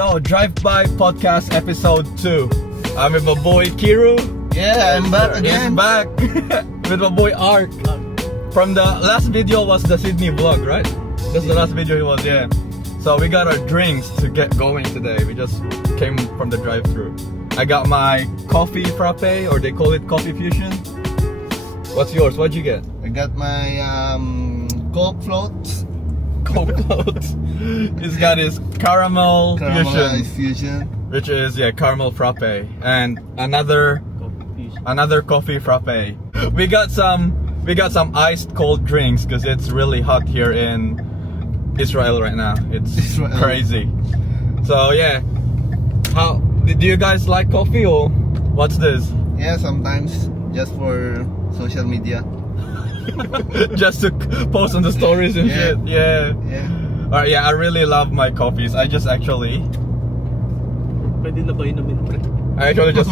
Yo, Drive By Podcast Episode 2. I'm with my boy Kiru. Yeah, I'm back again. He's back with my boy Ark. From the last video was the Sydney vlog, right? That's the last video he was, yeah. So we got our drinks to get going today. We just came from the drive-thru. I got my coffee frappe, or they call it coffee fusion. What's yours? What'd you get? I got my Coke floats. Coke floats. He's got his caramel fusion, which is caramel frappe, and another coffee frappe. We got some iced cold drinks because it's really hot here in Israel right now. It's crazy. So yeah, do you guys like coffee, or what's this? Yeah, sometimes just for social media. Just to post on the stories and shit. Yeah. Alright, yeah, I really love my coffees. I just actually Pwede na ba inumin, pre? I actually just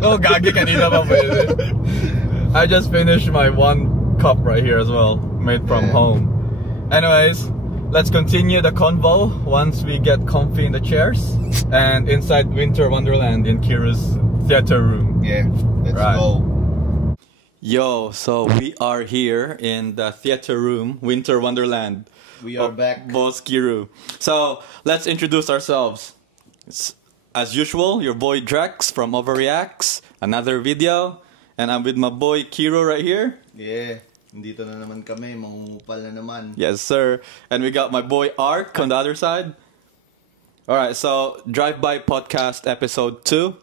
oh, gagi kanina pa pwede. I just finished my 1 cup right here as well, made from home. Anyways, let's continue the convo once we get comfy in the chairs and inside Winter Wonderland in Kiru's theater room. Yeah, let's go. Yo, so we are here in the theater room, Winter Wonderland. We are back. Boss Kiru. So, let's introduce ourselves. As usual, your boy Drex from Overreacts, another video. And I'm with my boy Kiru right here. Yeah, dito na naman kami, mangungupal na naman. Yes, sir. And we got my boy Ark on the other side. Alright, so Drive By Podcast Episode 2.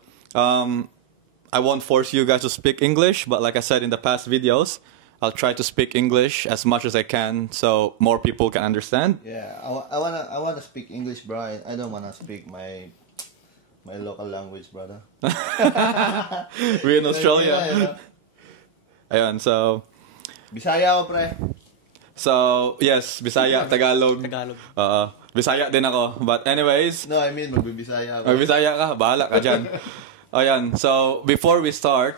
I won't force you guys to speak English, but like I said in the past videos, I'll try to speak English as much as I can so more people can understand. Yeah, I wanna speak English, bro. I don't wanna speak my local language, brother. We're in Australia. Ayun, so Bisaya ako, pre. So, yes, Bisaya, Tagalog. Bisaya din ako. But anyways, No, I mean magbibisaya ako. Bisaya ka, bahala ka dyan. Ayan, so before we start,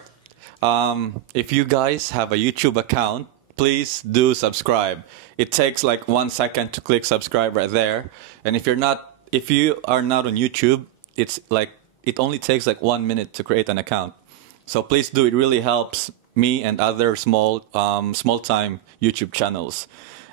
if you guys have a YouTube account, please do subscribe. It takes like 1 second to click subscribe right there. And if you are not on YouTube, it only takes like 1 minute to create an account. So please do. It really helps me and other small time YouTube channels.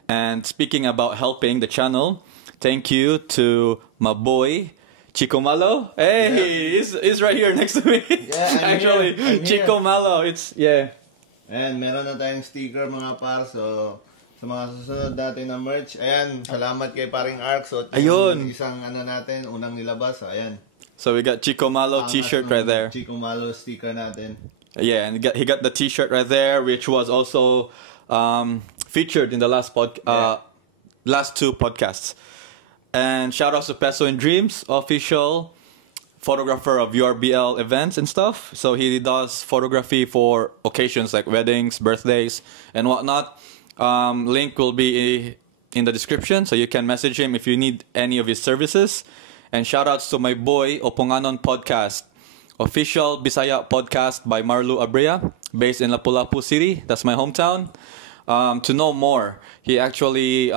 And speaking about helping the channel, thank you to my boy Chico Malo. Hey, he's right here next to me. Yeah, actually, I'm Chico here. Malo. It's Ayan, meron na tayong sticker mga par. So, sa mga susunod natin na merch, ayan, salamat kay paring Ark. So, Ayun. Isang natin, unang nilabas. Ayan. So we got Chico Malo t-shirt right there. Chico Malo sticker natin. Yeah, and he got the t-shirt right there, which was also featured in the last last 2 podcasts. And shout out to Peso and Dreams, official photographer of URBL events and stuff. So he does photography for occasions like weddings, birthdays, and whatnot. Link will be in the description, so you can message him if you need any of his services. And shout outs to my boy Oponganon Podcast, official Bisaya podcast by Marlu Abrea, based in Lapu-Lapu City. That's my hometown. To know more, he actually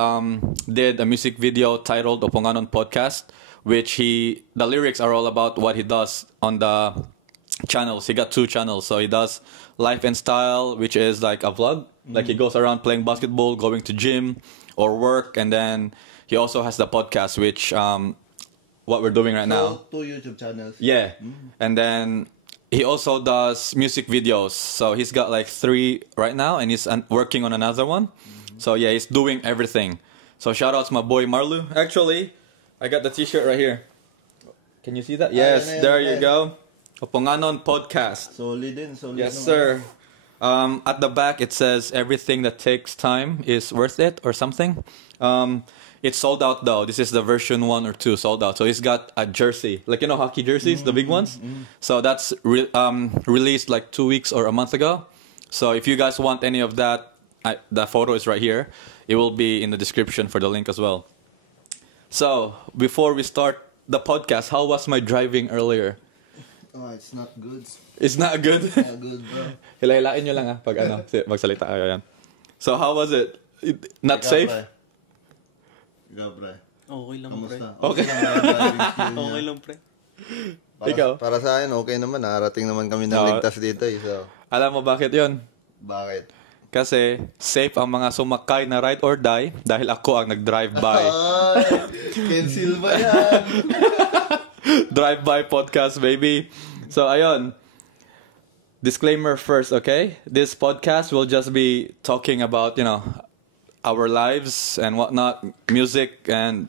did a music video titled Oponganon Podcast, which the lyrics are all about what he does on the channels. He got 2 channels. So he does Life and Style, which is like a vlog. Like he goes around playing basketball, going to gym or work. And then he also has the podcast, which what we're doing right now. 2 YouTube channels. Yeah. And then he also does music videos. So he's got like 3 right now, and he's working on another one. So yeah, he's doing everything. So shout out to my boy Marlu. Actually, I got the t-shirt right here. Can you see that? Yes, there you go. Oponganon Podcast. Solid din, solid. Yes, sir. At the back, it says everything that takes time is worth it or something. It's sold out though. This is the version 1 or 2 sold out. So he's got a jersey, like hockey jerseys, the big ones. So that's released like 2 weeks or a month ago. So if you guys want any of that, the photo is right here. It will be in the description for the link as well. So before we start the podcast, how was my driving earlier? Oh, it's not good. It's not good. Not good, bro. Hilahilain nyo lang pag magsalita kayo yan. So how was it? Not safe? Ikaw, pre. Okay lang, pre. Kamusta? Okay. lang yan, driving skill niya. Okay lang, pre. Ikaw? Para sa akin, okay naman. Nakarating naman kami ng Oo. ligtas dito eh. So, Alam mo bakit yon? bakit? Kasi safe ang mga sumakay na ride or die dahil ako ang nag-drive by. Ay, cancel ba yan? Drive-by podcast, baby. So, ayun. Disclaimer first, okay? This podcast will just be talking about, our lives and whatnot, music and,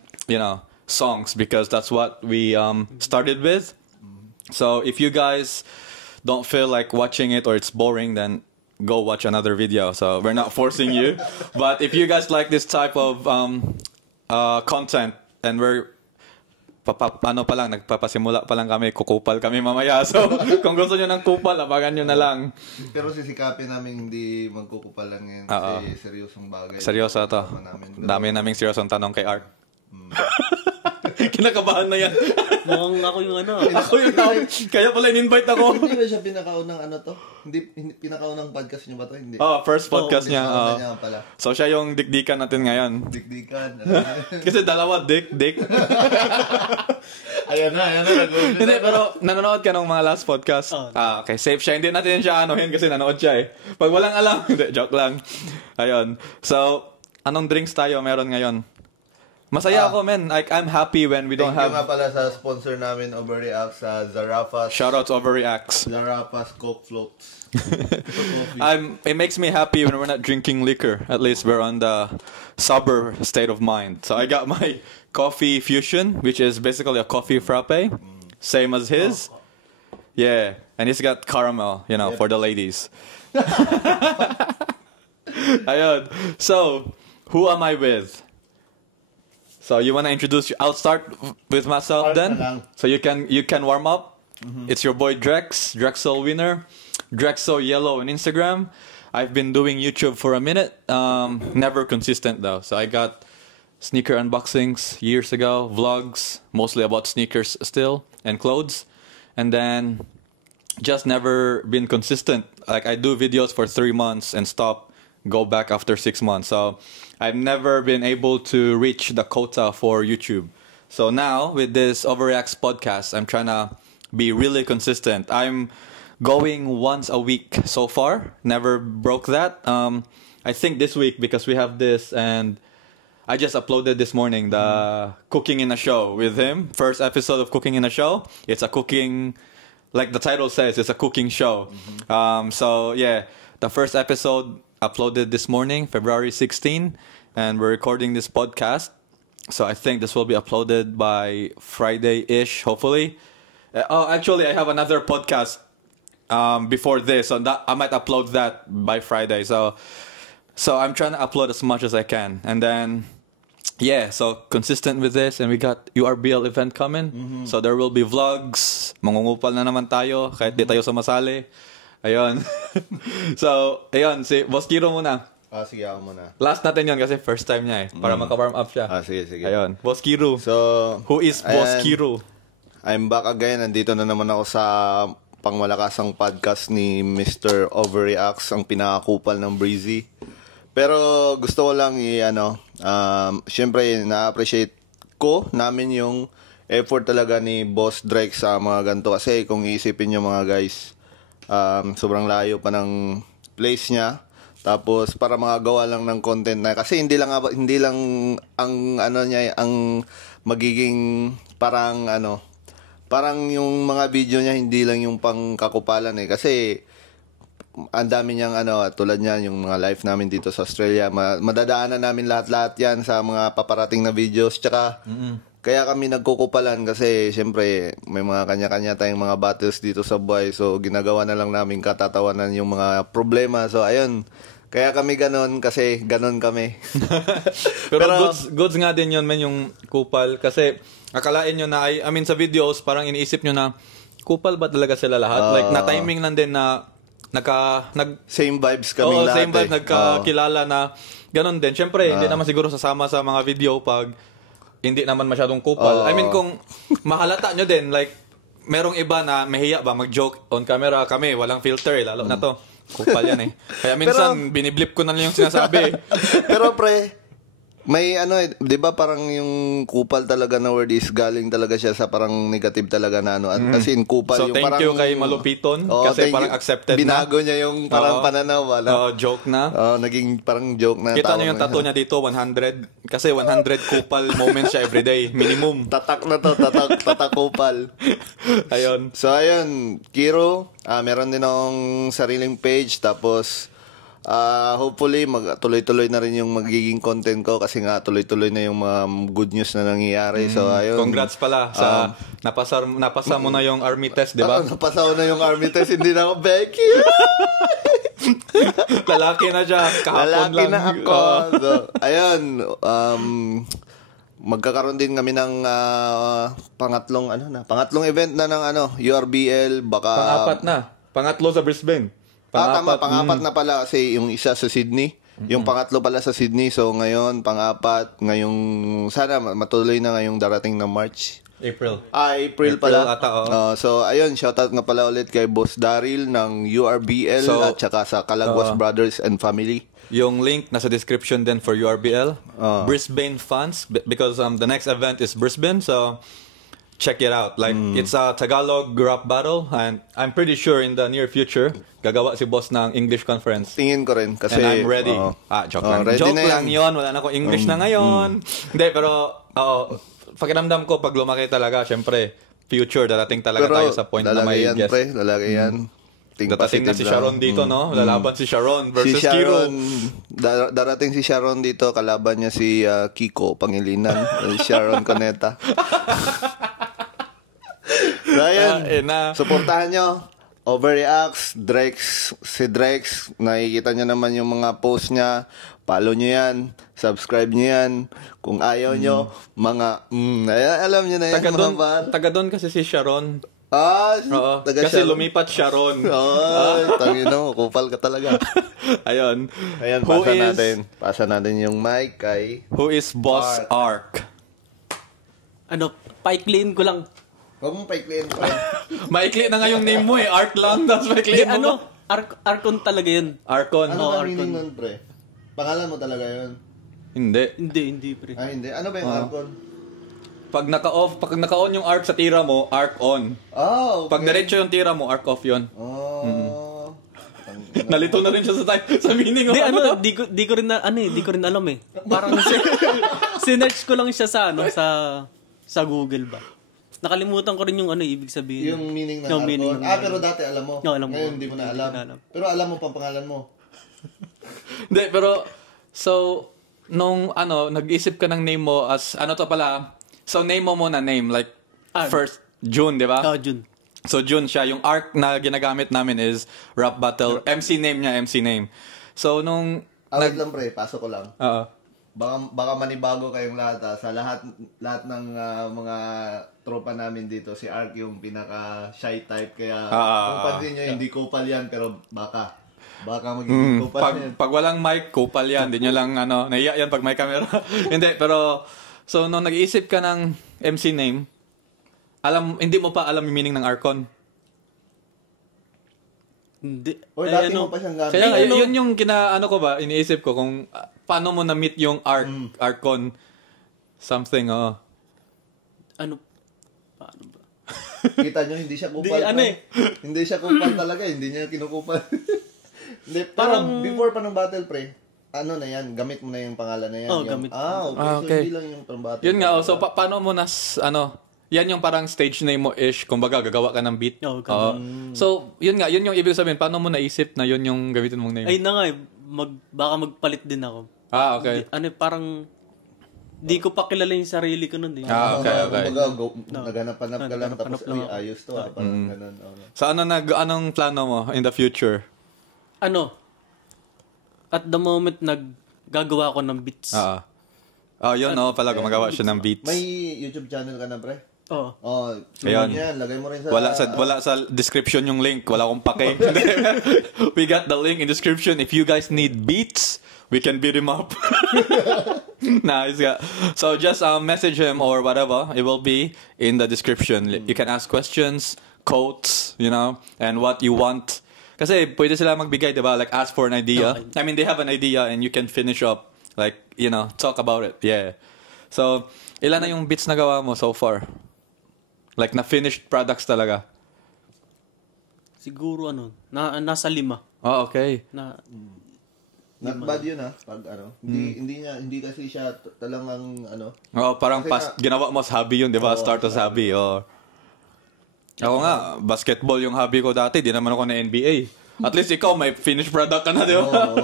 songs, because that's what we started with. So, if you guys don't feel like watching it or it's boring, then go watch another video. So, we're not forcing you. But if you guys like this type of content, and we're nagpapasimula pa lang kami, kukupal kami mamaya. So, kung gusto nyo ng kupal, abangan nyo na lang. Pero sisikapin namin hindi magkukupal lang yan. Oo. Kasi seryosong bagay. Seryoso to. Dami naming seryosong tanong kay Art. Kinakabahan na yan. Mukhang ako yung ano. Ako yung tao. Kaya pala in-invite ako. Hindi ba siya pinakaunang ano to? Hindi pinakaunang podcast niyo ba to? Hindi. First podcast niya. Pinakauna niya pala. So, siya yung dikdikan natin ngayon. Dikdikan. Kasi dalawa, dik. Ayan na. Hindi, pero nanonood ka ng mga last podcast. Okay, safe siya. Hindi natin siya anuhin kasi nanood siya eh. Pag walang alam, hindi, joke lang. Ayun. So, anong drinks tayo meron ngayon? Masaya ako, man. Like, I'm happy when we don't Thank you have... nga pala sa sponsor namin, Overreact, sa Zarafas. Shoutouts Overreacts. Zarafas Coke Floats. It makes me happy when we're not drinking liquor. At least we're on the sober state of mind. So I got my coffee fusion, which is basically a coffee frappe, same as his. Yeah, and it's got caramel, for the ladies. Ayun. So, who am I with? So you want to introduce? I'll start with myself then. So you can warm up. It's your boy Drexel Winner, Drexel Yellow on Instagram. I've been doing YouTube for a minute. Never consistent though. So I got sneaker unboxings years ago, vlogs mostly about sneakers still and clothes, and then just never been consistent. Like I do videos for 3 months and stop, go back after 6 months. So I've never been able to reach the quota for YouTube. So now with this Overreacts podcast, I'm trying to be really consistent. I'm going once a week so far. Never broke that. I think this week because we have this, and I just uploaded this morning the Cooking in a Show with him. First episode of Cooking in a Show. It's a cooking, like the title says, it's a cooking show. So yeah, the first episode uploaded this morning, February 16, and we're recording this podcast. So I think this will be uploaded by Friday-ish, hopefully. Actually, I have another podcast before this, so that I might upload that by Friday. So I'm trying to upload as much as I can, and then so consistent with this, and we got URBL event coming. So there will be vlogs. Mangungupal na naman tayo kahit di tayo sumasali. Ayun. So, ayun, si Boss Kiro muna. Sige, ako muna. Last natin yun kasi first time niya eh. Para maka-warm up siya. Sige. Ayun. Boss Kiro. So, who is Boss Kiro? I'm back again. Nandito na naman ako sa pangmalakasang podcast ni Mr. Overreacts, ang pinakakupal ng Breezy. Pero gusto ko lang syempre na-appreciate ko namin yung effort talaga ni Boss Drake sa mga ganito. Kasi kung iisipin nyo mga guys, sobrang layo pa ng place niya. Tapos para makagawa lang ng content na kasi hindi lang ang ang magiging parang yung mga video niya hindi lang yung pangkakupalan eh, kasi ang dami niyang tulad niyan yung mga live namin dito sa Australia, madadaanan namin lahat yan sa mga paparating na videos, tsaka kaya kami nagkukupalan kasi syempre may mga kanya-kanya tayong mga battles dito sa buhay, so ginagawa na lang namin katatawanan yung mga problema. So ayun, kaya kami ganon kasi ganon kami. Pero goods nga din yun, man, yung kupal. Kasi akalain nyo na, I mean sa videos, parang iniisip nyo na, kupal ba talaga sila lahat? Like na-timing lang din na same vibes kaming lahat. Same vibe, nagkakilala na ganon din. Syempre, hindi naman siguro sasama sa mga video pag hindi naman masyadong kupal. I mean, kung mahalata nyo din, like, merong iba na mahiya ba mag-joke on camera, kami, walang filter eh, lalo na to. Kupal yan eh. Kaya minsan, biniblip ko na lang yung sinasabi. Pero pre, May ano, 'di ba parang yung kupal talaga na word is galing talaga siya sa parang negative talaga na ano. As in kupal So yung thank parang you kay Malupiton Oo, kasi thank parang you. accepted Binago niya yung parang Oo. pananaw wala. Joke na. Naging parang joke na. Kita tawag niyo yung na tattoo siya. niya dito, 100. Kasi 100 kupal moments siya everyday, minimum. Tatak na to, tatak kupal. Ayun. So ayun, Kiro, meron din akong sariling page tapos hopefully tuloy-tuloy na rin yung magiging content ko kasi nga tuloy-tuloy na yung mga good news na nangyayari. So ayun. Congrats pala sa napasa mo na yung army test, di ba? Napasa ko na yung army test, hindi na ako Becky. Lalaki na siya, kahapon Lalaki lang. na ako. So, ayun, magkakaroon din kami ng pangatlong event na ng URBL, baka Pang-apat na. Pangatlo sa Brisbane. tama, pang-apat na pala kasi yung isa sa Sydney. Yung pangatlo pala sa Sydney. So ngayon, pang-apat, ngayong sana matuloy na ngayong darating na March. April. April pala. ata, oo. So ayun, shoutout nga pala ulit kay Boss Daryl ng URBL So, at saka sa Calagwas Brothers and Family. Yung link nasa description din for URBL. Brisbane fans because the next event is Brisbane, so check it out. Like it's a Tagalog rap battle and I'm pretty sure in the near future gagawa si boss ng English conference. Tingin ko rin kasi And I'm ready. Joke lang. ready Joke na lang yan. 'yon. Wala na akong English na ngayon. Hindi, pero pakiramdam ko pag lumaki talaga, syempre future darating talaga tayo sa point na may yan, guest. pre. Lalaki yan. Think Darating na positive si lang. Sharon dito, no? Lalaban si Sharon versus Si Sharon, Kiro. darating si Sharon dito, kalaban niya si Kiko Pangilinan, Sharon Coneta. Ryan, suportahan nyo. Overreacts, si Drex, nakikita niya naman yung mga post niya. Follow nyo yan, subscribe nyo yan. Kung ayaw nyo, alam nyo na yan. Taga doon kasi si Sharon. Oo, Kasi lumipat Sharon. Tangin mo, kupal ka talaga. Ayun. Ayan, pasa natin yung mic kay... Who is Boss Ark? Paikliin ko lang. Huwag mong paikliin pa. Maikli na nga yung name mo eh. Ark lang. Tapos maikli mo. Arkon talaga yun. Arkon. Ano ba meaning nun, pre? Pangalan mo talaga yun? Hindi. Hindi, pre. Hindi. Ano ba yung Arkon? Pag naka-on yung arc sa tira mo, arc on. Okay. Pag diretso yung tira mo, arc off yun. Nalito na rin siya sa meaning. Di ko rin alam eh. Parang sinerch ko lang siya sa Google ba. Nakalimutan ko rin yung ibig sabihin. Yung meaning ng Yung Arkon. meaning Pero dati alam mo. No, alam mo. Ngayon hindi mo na alam. Pero alam mo pang pangalan mo. Hindi, pero, so, nung, nag-isip ka ng name mo as, to pala, so name mo muna name, like, first, June, di ba? June. So, June siya. Yung arc na ginagamit namin is Rap Battle. MC name. So, nung... Wait lang, pre. Pasok ko lang. Oo. Baka manibago kayong lahat sa lahat ng mga tropa namin dito, si Ark yung pinaka shy type kaya kung pansin nyo hindi kupal yan pero baka magiging kupal yan. Pag walang mic, kupal yan. Hindi nyo lang naiya yan pag may camera. Hindi, pero so nung nag-iisip ka ng MC name, hindi mo pa alam yung meaning ng Arkon. Hindi. Or dati mo pa siyang gamit. Kaya nga, yun yung ko ba, iniisip ko kung paano mo na-meet yung Arkon something, Paano ba? Kita nyo, hindi siya kupal. Hindi siya kupal talaga, hindi niya kinukupal. Hindi, parang before pa ng battle, pre, na yan, gamit mo na yung pangalan na yan. Gamit. Okay. So hindi lang yung pang battle. Yun nga, so paano mo yan yung parang stage name mo ish, kumbaga gagawa ka ng beat. So, yun yung ibig sabihin, paano mo naisip na yun yung gamitin mong name? Ay na nga baka magpalit din ako. Okay. Parang di ko pa kilala yung sarili ko nun. Okay. Naghanap-hanap ka lang, tapos ayos to. Parang ganun. So, anong plano mo in the future? At the moment, naggagawa ako ng beats. Yun, pala gumagawa siya ng beats. May YouTube channel ka na, pre? Ayun. Yan, lagay mo rin sa... Wala sa description yung link. Wala akong pake. We got the link in description. If you guys need beats, we can beat him up. Nice. Yeah. So just message him or whatever. It will be in the description. You can ask questions, quotes, and what you want. Kasi pwede sila magbigay, diba? Like ask for an idea. Okay. I mean, they have an idea and you can finish up Like, talk about it. Yeah. So, ilan na yung beats na gawa mo so far? Like, na finished products talaga? Siguro nasa 5. Oh, okay. Not bad yun pag hindi kasi siya talagang Oh, parang kasi ginawa mo sa hobby yun, di ba? Start as hobby. Oh. Ako nga, basketball yung hobby ko dati. Di naman ako na NBA. At least ikaw, may finished product ka na, di ba?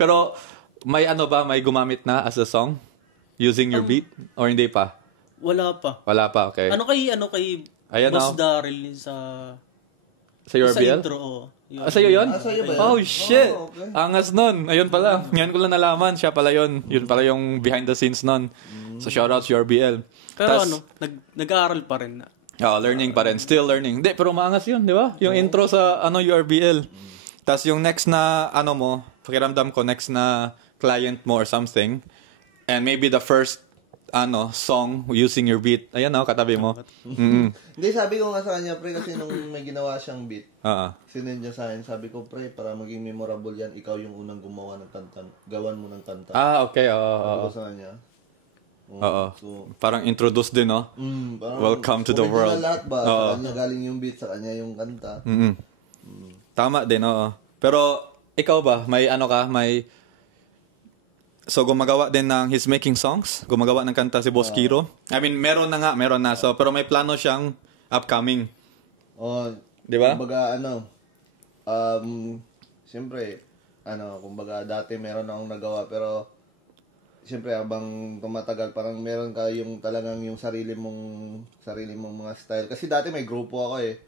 Pero, may may gumamit na as a song? Using your beat? Or hindi pa? Wala pa. Wala pa, okay. Kay Ayan, Boss Daryl sa your sa BL? intro, oo. Sa'yo yun? Sa'yo ba yun? Oh, shit! Okay. Angas nun. Ayun pala. Ngayon ko lang nalaman. Siya pala yun. Yun pala yung behind the scenes nun. So, shoutouts your BL. Pero nag-aaral pa rin. Learning pa rin. Still learning. Hindi, pero maangas yun, di ba? Yung intro sa URBL. Tapos yung next na, pakiramdam ko, next na client mo or something. And maybe the first, song using your beat. Ayan, katabi mo. Hindi, sabi ko nga sa kanya, pre, kasi nung may ginawa siyang beat, sinend niya sa akin, sabi ko, pre, para maging memorable yan, ikaw yung unang gumawa ng kanta. Gawan mo ng kanta. Okay, Sabi ko sa kanya. So, parang introduce din, no? Parang Welcome to the world. Lahat ba? Sa kanya galing yung beat, sa kanya yung kanta. Tama din, oo. Pero, ikaw ba? May So, gumagawa din he's making songs? Gumagawa ng kanta si Boss Kiro? I mean, meron na. So, pero may plano siyang upcoming. Di ba? Kumbaga, siyempre, kumbaga, dati meron akong nagawa, pero, siyempre, habang tumatagal, parang meron ka yung talagang yung sarili mong mga style. Kasi dati may grupo ako eh.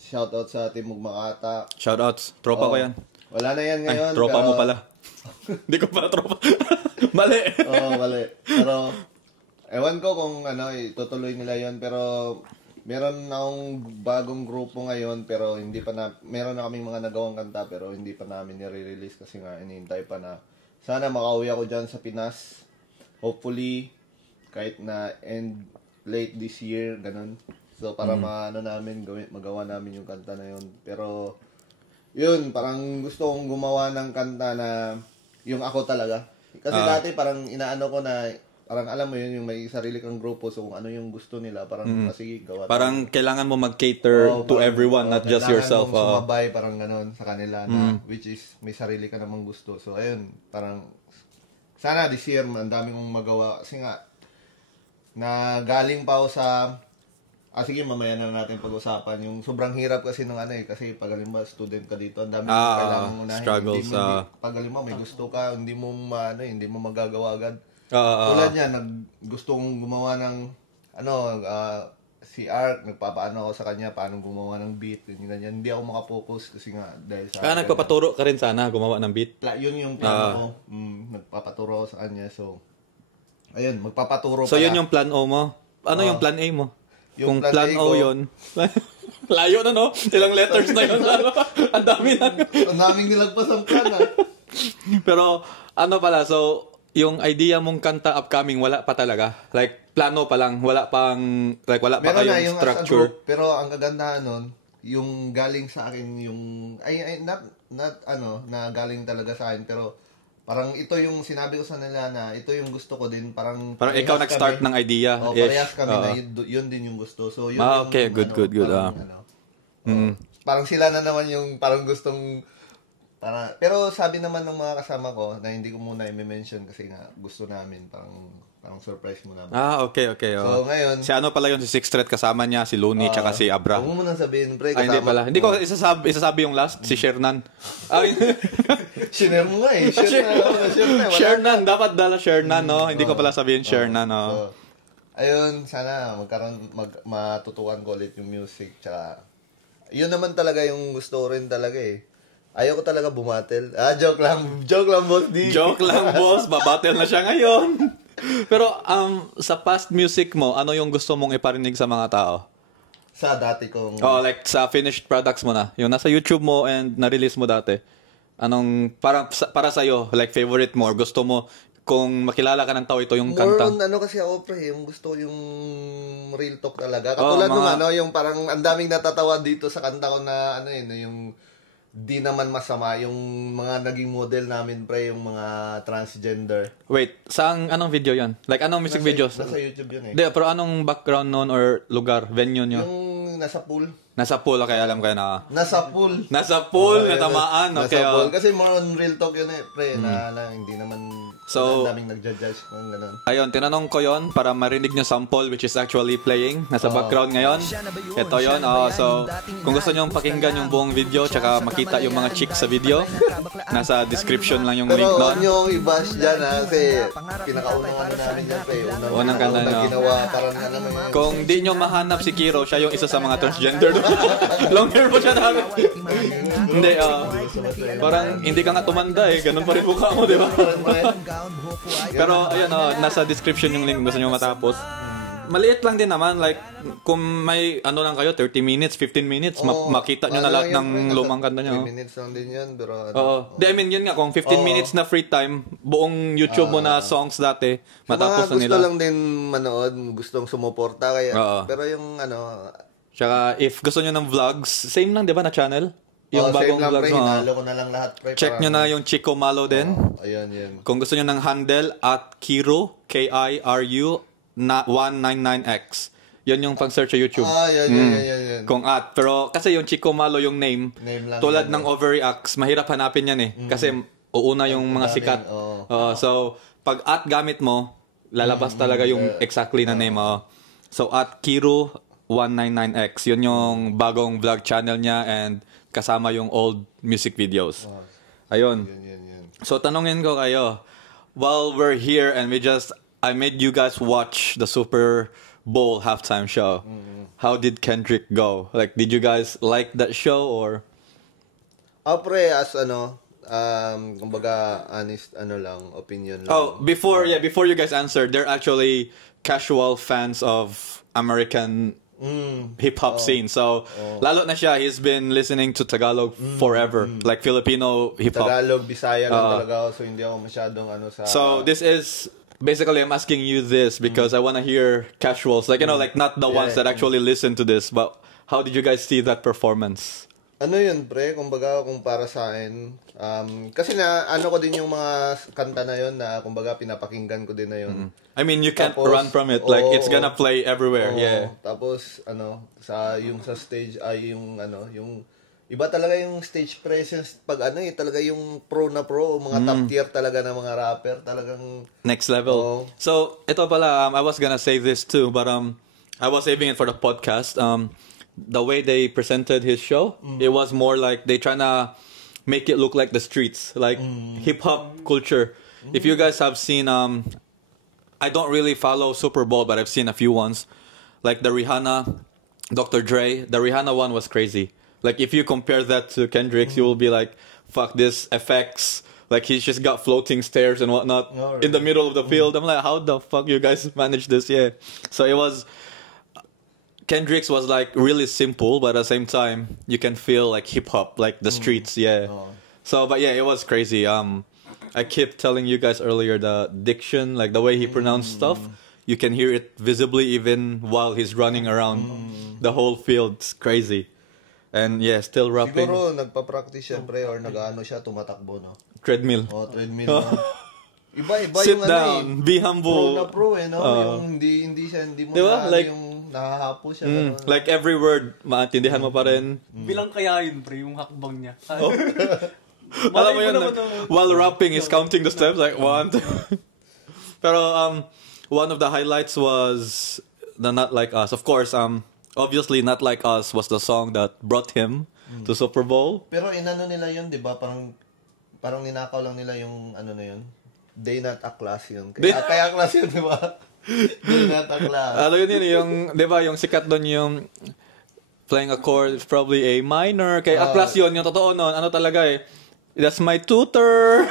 Shoutout sa Timog Makata. Shoutouts. Tropa ko yan. Wala na yan ngayon. Ay, tropa mo pala. Hindi ko pala tropa. Mali. Mali. Pero, ewan ko kung itutuloy nila yon. Pero, meron akong bagong grupo ngayon, pero meron na kaming mga nagawang kanta, pero hindi pa namin nire-release kasi nga, inihintay pa na sana makauwi ako dyan sa Pinas. Hopefully, kahit na end late this year, ganun. So, para magawa namin yung kanta na yun. Pero, yun, parang gusto kong gumawa ng kanta na yung ako talaga. Kasi dati parang inaano ko na, parang alam mo yun, yung may sarili kang grupo, so kung ano yung gusto nila, parang sige, gawa. Parang kailangan mo mag-cater to everyone, not just yourself. Kailangan mong sumabay, parang ganun, sa kanila, na, which is, may sarili ka namang gusto. So, ayun, parang, sana this year, ang dami kong magawa. Kasi nga, na galing pa ako sa, sige, mamaya na natin pag-usapan. Yung sobrang hirap kasi nung kasi pag halimbawa, student ka dito, ang dami mong kailangan unahin. Struggles. Pag halimbawa, may gusto ka, hindi mo magagawa agad. Tulad niya, gusto kong gumawa ng, si Ark, nagpapaano ako sa kanya, paano gumawa ng beat, ganyan. Hindi ako makapokus kasi nga, dahil sa... nagpapaturo ka rin sana, gumawa ng beat. Yun yung plano ko. Nagpapaturo ako sa kanya, so... Ayun, magpapaturo So, yun yung plan O mo? Ano yung plan A mo? Kung plan O yun... Layo na, no? Ilang letters na yun. Ang dami na. Ang daming nilagpas ang plan, Pero, pala, so... Yung idea mong kanta upcoming, wala pa talaga. Like, plano pa lang. Wala pa kayong structure. Group, pero ang kagandahan nun, yung galing sa akin, na galing talaga sa akin, pero parang ito yung sinabi ko sa nila na ito yung gusto ko din. Parang ikaw nag-start ng idea. Parehas kami na yun din yung gusto. So, yun okay, yung, good. Parang sila na naman yung parang gustong... pero sabi naman ng mga kasama ko na hindi ko muna i-mention kasi nga gusto namin parang surprise mo naman. Okay. So ngayon, si pala yun, si Six Threat kasama niya, si Looney tsaka si Abra. Huwag mo nang sabihin, pre, kasama. Hindi pala. Hindi ko isasabi yung last, si Shernan. Share mo nga eh. Shernan, dapat dala Shernan, no? Hindi ko pala sabihin Shernan, no? So, ayun, sana matutukan ko ulit yung music tsaka yun naman talaga yung gusto rin talaga eh. Ayoko talaga bumatel. Joke lang, boss. Joke lang, boss. Babattle na siya ngayon. Pero, sa past music mo, ano yung gusto mong iparinig sa mga tao? Sa dati kong... like sa finished products mo na. Yung nasa YouTube mo and na-release mo dati. Anong, para sa'yo, like favorite mo, or gusto mo, kung makilala ka ng tao, ito yung kanta. Kasi ako, pre, yung gusto yung real talk talaga. Katulad nung yung parang ang daming natatawa dito sa kanta ko na, yung di naman masama yung mga naging model namin, pre, yung mga transgender. Wait, anong video yon? Like, anong music videos? Nasa YouTube yun eh. Hindi, pero anong background nun or lugar, venue nyo? Yung nasa pool. Nasa pool, okay, alam ko na. Nasa pool. Nasa pool, natamaan, okay. Nasa pool. Kasi more on real talk yun eh, pre, na hindi naman, So, ang daming nagja-judge kung gano'n. Ayun, tinanong ko yon para marinig nyo sample which is actually playing. Nasa background ngayon. Ito yon. So, kung gusto nyo pakinggan yung buong video tsaka makita yung mga chicks sa video, nasa description lang yung link Pero doon. huwag nyo i-bash dyan ha, kasi pinakaunang ano namin yan, pre. Unang kanta nyo. ginawa, parang ano mo yun. Kung di nyo mahanap si Kiro, siya yung isa sa mga transgender doon. Long hair po siya namin. Hindi, parang hindi ka nga tumanda eh. Ganun pa rin mukha mo, di ba? Pero ayun, nasa description yung link kung gusto nyo matapos. Maliit lang din naman, like kung may ano lang kayo, 30 minutes, 15 minutes, makita nyo na lahat ng lumang kanta nyo. 3 minutes lang din yun, pero ano. Oo. I mean, yun nga, kung 15 minutes na free time, buong YouTube mo na songs dati, matapos na nila. Gusto lang din manood, gustong sumuporta kaya. Pero yung ano, tsaka if gusto nyo ng vlogs, same lang, di ba, na channel? Yung bagong same lang, vlogs pre, mo. hinalo ko na lang lahat, pre. Check nyo na yung Chico Malo din. Ayun, yun. Kung gusto nyo ng handle, at Kiru, Kiru, 199X. Yan yung pang-search sa YouTube. Yan. Kung at. Pero kasi yung Chico Malo yung name Lang tulad yan, ng Overreacts, mahirap hanapin yan eh. Kasi uuna yung mga sikat. So, pag at gamit mo, lalabas talaga yung exactly na name. So, at Kiru 199X. Yun yung bagong vlog channel niya and kasama yung old music videos. Ayun. Yan. So, tanungin ko kayo, while we're here and I made you guys watch the Super Bowl halftime show. How did Kendrick go? Like, did you guys like that show or? Pre, as ano, kumbaga, honest, opinion lang. Oh, before you guys answer, they're actually casual fans of American hip-hop scene. So, lalo na siya, he's been listening to Tagalog forever. Like Filipino hip-hop. Tagalog, Bisaya lang talaga ako, so hindi ako masyadong sa... So, this is... Basically, I'm asking you this because I want to hear casuals. Like, like not the ones that actually listen to this. But how did you guys see that performance? Ano yun, pre? Kumbaga, kung para sa akin, kasi ko din yung mga kanta na yun na, kumbaga, pinapakinggan ko din na yun. I mean, you can't run from it. Like, it's gonna play everywhere. Yeah. Tapos, sa stage ay yung, yung, iba talaga yung stage presence pag talaga yung pro, mga top tier talaga na mga rapper, talagang... Next level. So, ito pala, I was gonna say this too, but I was saving it for the podcast. The way they presented his show, it was more like they tryna make it look like the streets, like hip-hop culture. If you guys have seen, I don't really follow Super Bowl, but I've seen a few ones. Like the Rihanna, Dr. Dre, the Rihanna one was crazy. Like, if you compare that to Kendrick's, you will be like, fuck, this effects. Like, he's just got floating stairs and whatnot in the middle of the field. I'm like, how the fuck you guys manage this? Yeah. So it was... Kendrick's was, like, really simple, but at the same time, you can feel, like, hip-hop, like, the streets, yeah. So, but yeah, it was crazy. I kept telling you guys earlier, the diction, like, the way he pronounced stuff, you can hear it visibly even while he's running around the whole field. It's crazy. And yeah, still rapping. Siguro nagpa-practice siya, pre, or nag-ano siya, tumatakbo, no? Treadmill. Treadmill, no? Iba Sit yung down, be humble. Pro na pro, no? Yung hindi mo diba? na, Like, yung nahahapo siya. Like every word, maintindihan mo pa rin. Bilang kaya yun, pre, yung hakbang niya. Alam mo yun, while rapping, he's counting the steps, like, 1, 2. Pero, one of the highlights was the Not Like Us. Of course, obviously, Not Like Us was the song that brought him to Super Bowl. Pero inano nila yun, di ba? Parang ninakaw lang nila yung ano na yun. They Not A Class yun. Kaya class yun, di ba? They Not A Class. Ano yun, yung, di ba, yung sikat doon yung playing a chord, probably A minor. Kaya A class yun, yung totoo nun, ano talaga eh. That's my tutor.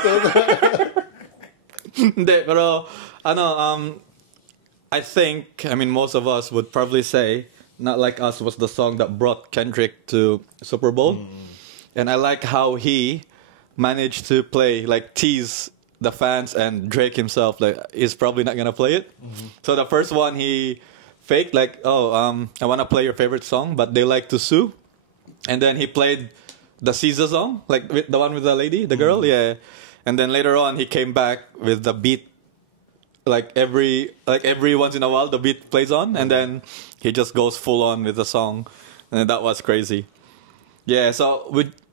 Hindi, pero, I think, most of us would probably say, Not Like Us was the song that brought Kendrick to Super Bowl. And I like how he managed to play, like, tease the fans and Drake himself. Like, he's probably not gonna play it. So the first one, he faked, like, I want to play your favorite song, but they like to sue. And then he played the Caesar song, like with the one with the lady, the girl, yeah. And then later on, he came back with the beat, like every once in a while, the beat plays on, and then he just goes full on with the song, and that was crazy. Yeah. So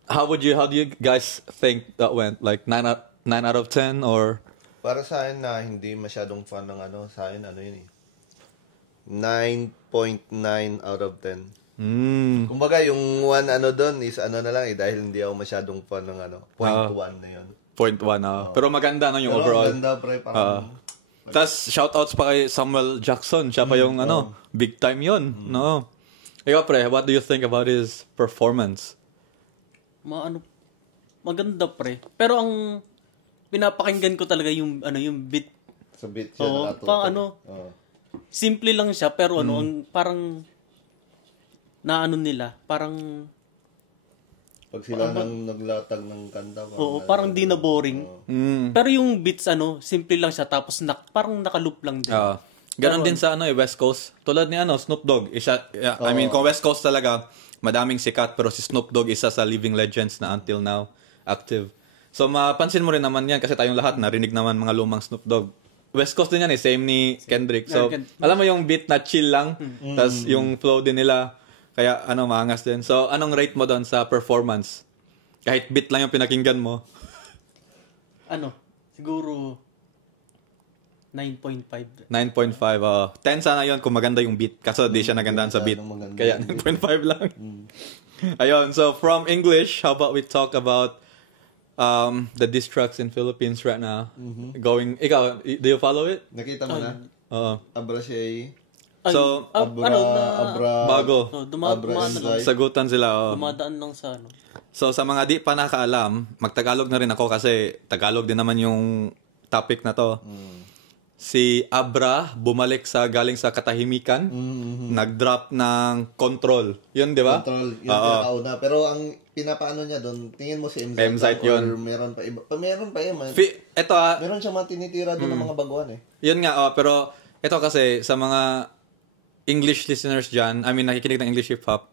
how do you guys think that went? Like 9 out of 10 or? Para sa akin na hindi masyadong fan ng sa akin yun eh. 9.9 out of 10. Kumbaga yung one doon is na lang dahil hindi ako masyadong fan ng 0.1 na yun. 0.1 Pero maganda no yung Pero overall. maganda pre parang Tas shoutouts pa kay Samuel Jackson, siya pa yung big time yun, no. Ikaw pre, what do you think about his performance? Maganda pre. Pero ang pinapakinggan ko talaga yung yung beat. sa beat siya nakatutok. Simple lang siya pero ang parang nila, parang pag sila nang naglatag ng kanta parang di na boring. Pero yung beats simple lang siya tapos parang naka-loop lang din. Ganon din sa West Coast. Tulad ni Snoop Dogg. I mean, kung West Coast talaga, madaming sikat pero si Snoop Dogg isa sa living legends na until now active. So mapansin mo rin naman yan kasi tayong lahat narinig naman mga lumang Snoop Dogg. West Coast din yan same ni Kendrick. So alam mo yung beat na chill lang, tas yung flow din nila kaya maangas din. So anong rate mo doon sa performance? Kahit beat lang yung pinakinggan mo. Siguro 9.5. 9.5. 10 sana yun kung maganda yung beat. Kaso di siya nagandaan sa beat. Kaya 9.5 lang. Ayun. So from English, how about we talk about the diss tracks in Philippines right now? Ikaw, do you follow it? Nakita mo na? Abra siya So, bago. Sagutan sila. Dumadaan lang sa So, sa mga di pa nakaalam, magtagalog na rin ako kasi Tagalog din naman yung topic na to. Si Abra bumalik galing sa katahimikan, nag-drop ng Control. Yun, di ba? Control, yun pinakauna. Pero ang pinapaano niya doon, tingin mo si M-Zite yun. Or meron pa iba? Meron pa yun. Meron siyang mga tinitira doon ng mga baguhan Yun nga, pero ito kasi sa mga English listeners dyan, I mean, nakikinig ng English hip-hop,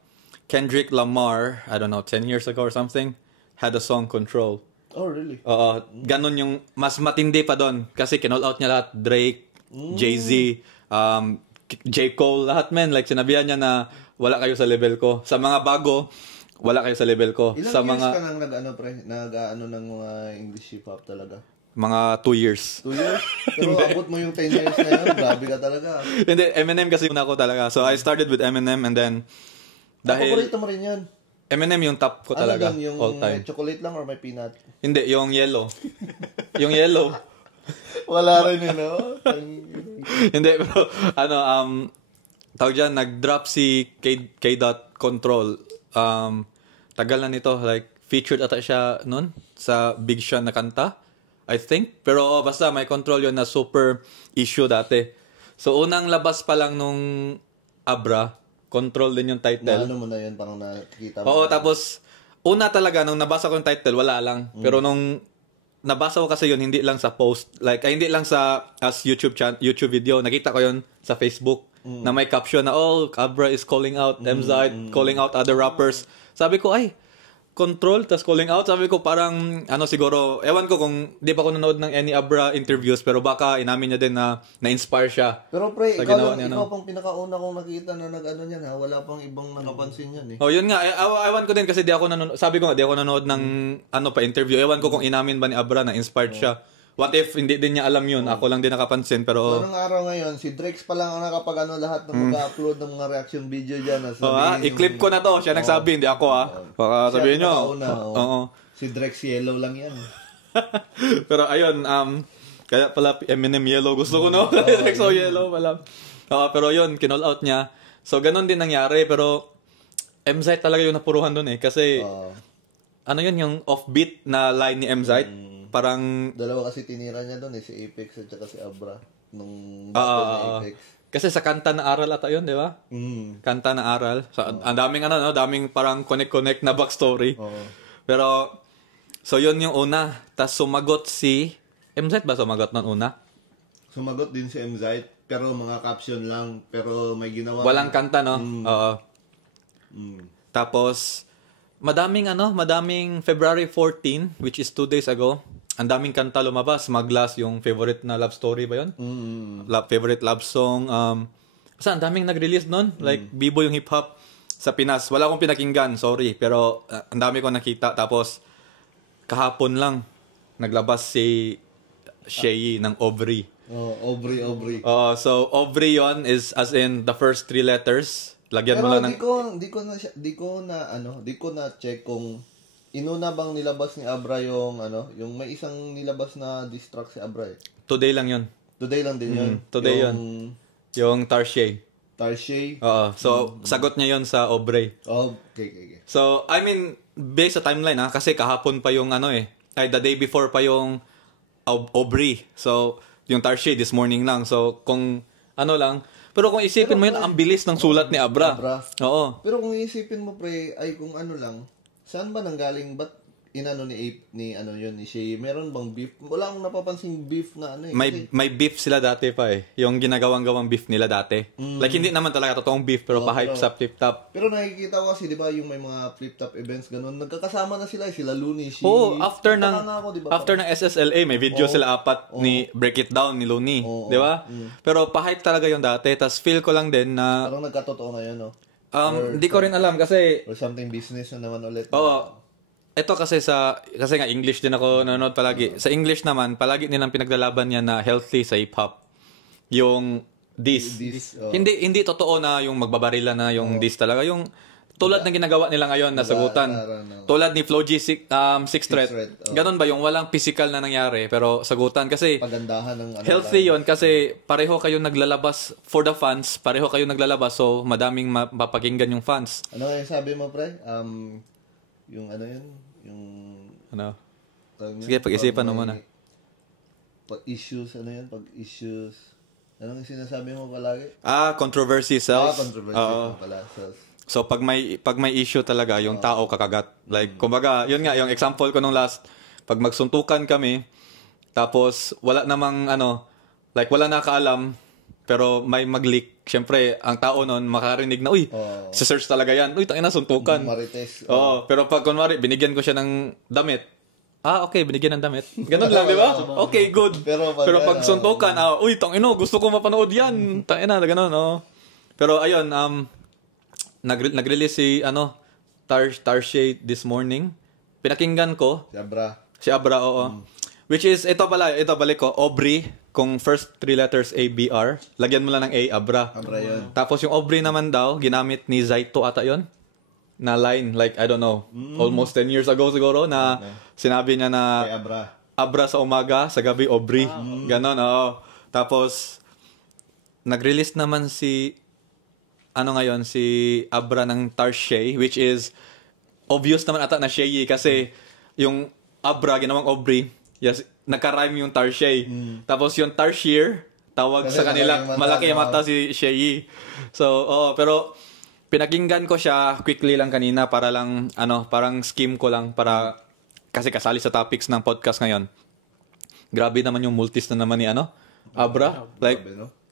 Kendrick Lamar, I don't know, 10 years ago or something, had a song Control. Oh, really? Ganun yung, mas matindi pa doon. Kasi kinall out niya lahat, Drake, Jay-Z, J. Cole, lahat men. Like, sinabihan niya na wala kayo sa level ko. Sa mga bago, wala kayo sa level ko. Ilang sa years mga, ka nang nag-ano ng mga English hip-hop talaga? Mga 2 years. 2 years? Pero abot mo yung 10 years na yun, grabe ka talaga. Hindi, Eminem kasi una ko talaga. So, I started with Eminem and then, dahil... Paborito mo rin yun? Eminem yung top ko talaga, yung all time. Chocolate lang or may peanut? Hindi, yung yellow. Yung yellow. Wala rin yun, Hindi, pero, tawag dyan, nag-drop si K. Control. Tagal na nito, like, featured ata siya nun sa Big Sean na kanta. I think. Pero basta may Control yun na super issue dati. So, unang labas pa lang nung Abra, Control din yung title. Ano mo na yun, parang nakikita mo. Oo, tapos, una talaga, nung nabasa ko yung title, wala lang. Pero nung nabasa ko kasi yun, hindi lang sa post. Like, hindi lang sa YouTube video. Nakita ko yun sa Facebook na may caption na, Abra is calling out M-Zite, calling out other rappers. Sabi ko, Control, tas calling out. Sabi ko parang, siguro, ewan ko kung di pa ako nanood ng any Abra interviews, pero baka inamin niya din na na-inspire siya. Pero pre, ikaw pang pinakauna kong nakita na nag-ano niyan ha. Wala pang ibang nakapansin yan Oh, yun nga. Ewan ko din kasi di ako nanood. Sabi ko nga, di ako nanood ng interview. Ewan ko kung inamin ba ni Abra na inspired siya. What if hindi din niya alam yun? Ako lang din nakapansin, pero... So, nung araw ngayon, si Drex pa lang ang nakapag lahat ng mag-upload ng mga reaction video dyan. I-clip ko na to. Siya nagsabi, hindi ako Baka sabihin nyo. Si Drex yellow lang yan. Pero ayun, kaya pala Eminem yellow gusto ko, no? Drex yellow pala. Pero yun, kinall out niya. So, ganun din nangyari, pero M-Zite talaga yung napuruhan dun Kasi, yun, yung offbeat na line ni M-Zite. Parang... Dalawa kasi tinira niya doon si Apex at saka si Abra. Nung battle na Apex. Kasi sa kanta na aral ata yun, di ba? Kanta na aral. So, ang daming daming parang connect na backstory. Pero, so yun yung una. Tapos sumagot si... M-Zite ba sumagot nun una? Sumagot din si M-Zite. Pero mga caption lang. Pero may ginawa. Walang kanta, no? Oo. Tapos, madaming February 14, which is 2 days ago. Ang daming kanta lumabas. Maglas, yung favorite na love story ba yun? Favorite love song. Basta ang daming nag-release nun. Like, Bibo yung hip-hop sa Pinas. Wala akong pinakinggan, sorry. Pero ang dami ko nakita. Tapos, kahapon lang, naglabas si Shay ng Aubrey. Aubrey. So, Aubrey yon is as in the first 3 letters. Lagyan Pero mo lang ng... di ko na check kung inuna bang nilabas ni Abra yung yung may isang nilabas na diss track si Abra eh. Today lang yun. Today lang din yun. Today yun. Yung Tarshay. Oo. So, sagot niya yon sa Aubrey. Okay. So, I mean, based sa timeline kasi kahapon pa yung the day before pa yung Aubrey. So, yung Tarshay this morning lang. So, kung pero kung isipin mo yun, ang bilis ng sulat ni Abra. Oo. Pero kung isipin mo pre, kung saan ba nanggaling, ba't inano ni Shay, meron bang beef? Wala akong napapansing beef na May beef sila dati pa yung ginagawang beef nila dati. Like, hindi naman talaga totoong beef, pero pa-hype sa flip-top. Pero nakikita ko kasi, di ba, yung may mga flip-top events, ganun, nagkakasama na sila, sila Looney, Shay. After ng SSLA, may video sila 4 ni Break It Down ni Looney. Di ba? Pero pa-hype talaga yung dati, tas feel ko lang din na... Parang nagkatotoo ngayon, no? Hindi ko rin alam kasi... Or something business na naman ulit. Ito kasi nga English din ako nanonood palagi. Sa English naman, palagi nilang pinaglalaban niya na healthy sa hip-hop. Yung diss. Hindi totoo na yung magbabarila na yung diss talaga. Yung tulad ng ginagawa nila ngayon na sagutan. Tulad ni Flo G, Six Threat. Ganon ba yung walang physical na nangyari pero sagutan kasi pagandahan ng healthy yon kasi pareho kayo naglalabas for the fans. Pareho kayo naglalabas so madaming mapapakinggan yung fans. Ano yung sabi mo pre? Yung Sige, pag-isipan mo muna. Pag-issues, Pag-issues. Anong sinasabi mo palagi? Controversy sells. Controversy pala, sells. So, pag may issue talaga, yung tao kakagat. Like, kumbaga, yun nga, yung example ko nung last, pag magsuntukan kami, tapos, wala namang, wala nakaalam, pero may mag-leak. Siyempre, ang tao nun, makarinig na, sa search talaga yan. Tangina, suntukan. Marites. Pero pag kunwari, binigyan ko siya ng damit. Okay, binigyan ng damit. Ganun lang, di ba? Okay, good. Pero pag suntukan, tangina, gusto ko mapanood yan. Tangina, ganun, Pero ayun, nag-release si, Tarshay this morning. Pinakinggan ko. Si Abra, oo. Which is, ito balik ko, Aubrey, kung first 3 letters ABR, lagyan mo lang ng A, Abra. Yun. Tapos yung Aubrey naman daw, ginamit ni Zaito ata yun, na line, like, I don't know, almost 10 years ago siguro, na sinabi niya na, Abra sa umaga, sa gabi, Aubrey. Ganon, oo. Tapos, nag-release naman si Abra ng Tarshay, which is, obvious naman ata na Shay, kasi, yung Abra, ginawang Aubrey, yes, nagka-rhyme yung Tarshay. Tapos yung Tarshier, tawag kasi sa kanila, malaki yung mata si Shay. So, pero pinakinggan ko siya quickly lang kanina para lang, parang skim ko lang para, kasi kasali sa topics ng podcast ngayon. Grabe naman yung multis na naman ni Abra. Like,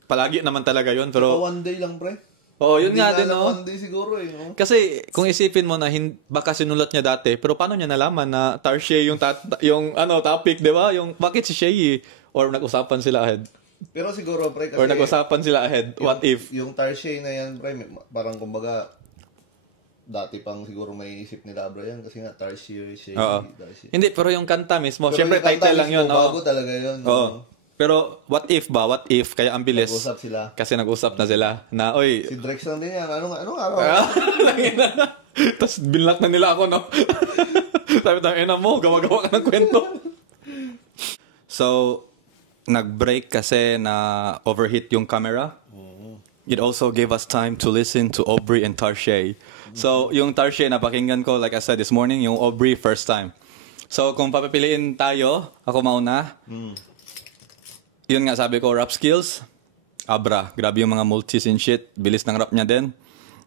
palagi naman talaga yun. Pero, one day lang, pre. Yun nga din, One day siguro, no? Kasi, kung isipin mo na, baka sinulat niya dati, pero paano niya nalaman na Tarshay yung topic, di ba? Yung, bakit si Shay? Or nag-usapan sila ahead? Pero siguro, pre, kasi... Or nag-usapan sila ahead? What if? Yung Tarshay na yan, pre, parang kumbaga, dati pang siguro may isip nila Abra yan, kasi nga Tarshay, Shay, Tarshay. Hindi, pero yung kanta mismo, syempre title lang yun. Bago talaga yun. Pero, what if? Kaya ang bilis. Nag-usap sila. Kasi nag-usap na sila. Na, si Drex lang din yan. Anong araw? Tapos, binlock na nila ako, no? Sabi tayo, mo, gawa-gawa ka ng kwento. So, nag-break kasi na overheat yung camera. It also gave us time to listen to Aubrey and Tarshay. So, yung Tarshay, napakinggan ko, like I said this morning, yung Aubrey, first time. So, kung papipiliin tayo, ako mauna. Yun nga, sabi ko, rap skills, Abra. Grabe yung mga multis and shit. Bilis ng rap niya din.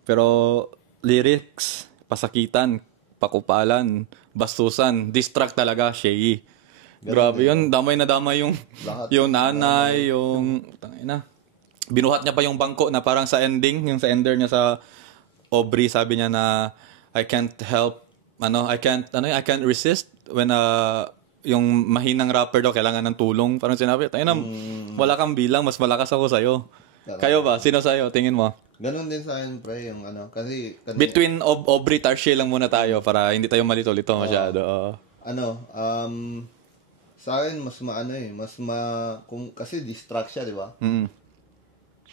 Pero, lyrics, pasakitan, pakupalan, bastusan, distract talaga, Shay. Grabe yun. Damay na damay yung nanay, yung... Binuhat niya pa yung bangko na parang sa ending, yung sa ender niya sa Aubrey, sabi niya na, I can't help I can't resist when yung mahinang rapper daw kailangan ng tulong. Parang sinabi, wala kang bilang, mas malakas ako sa'yo. Kayo ba? Sino sa'yo? Tingin mo? Ganun din sa akin, pre, yung kasi Between Aubrey, Tarshie lang muna tayo para hindi tayo malito-lito masyado. Sa akin, kasi distract siya, di ba?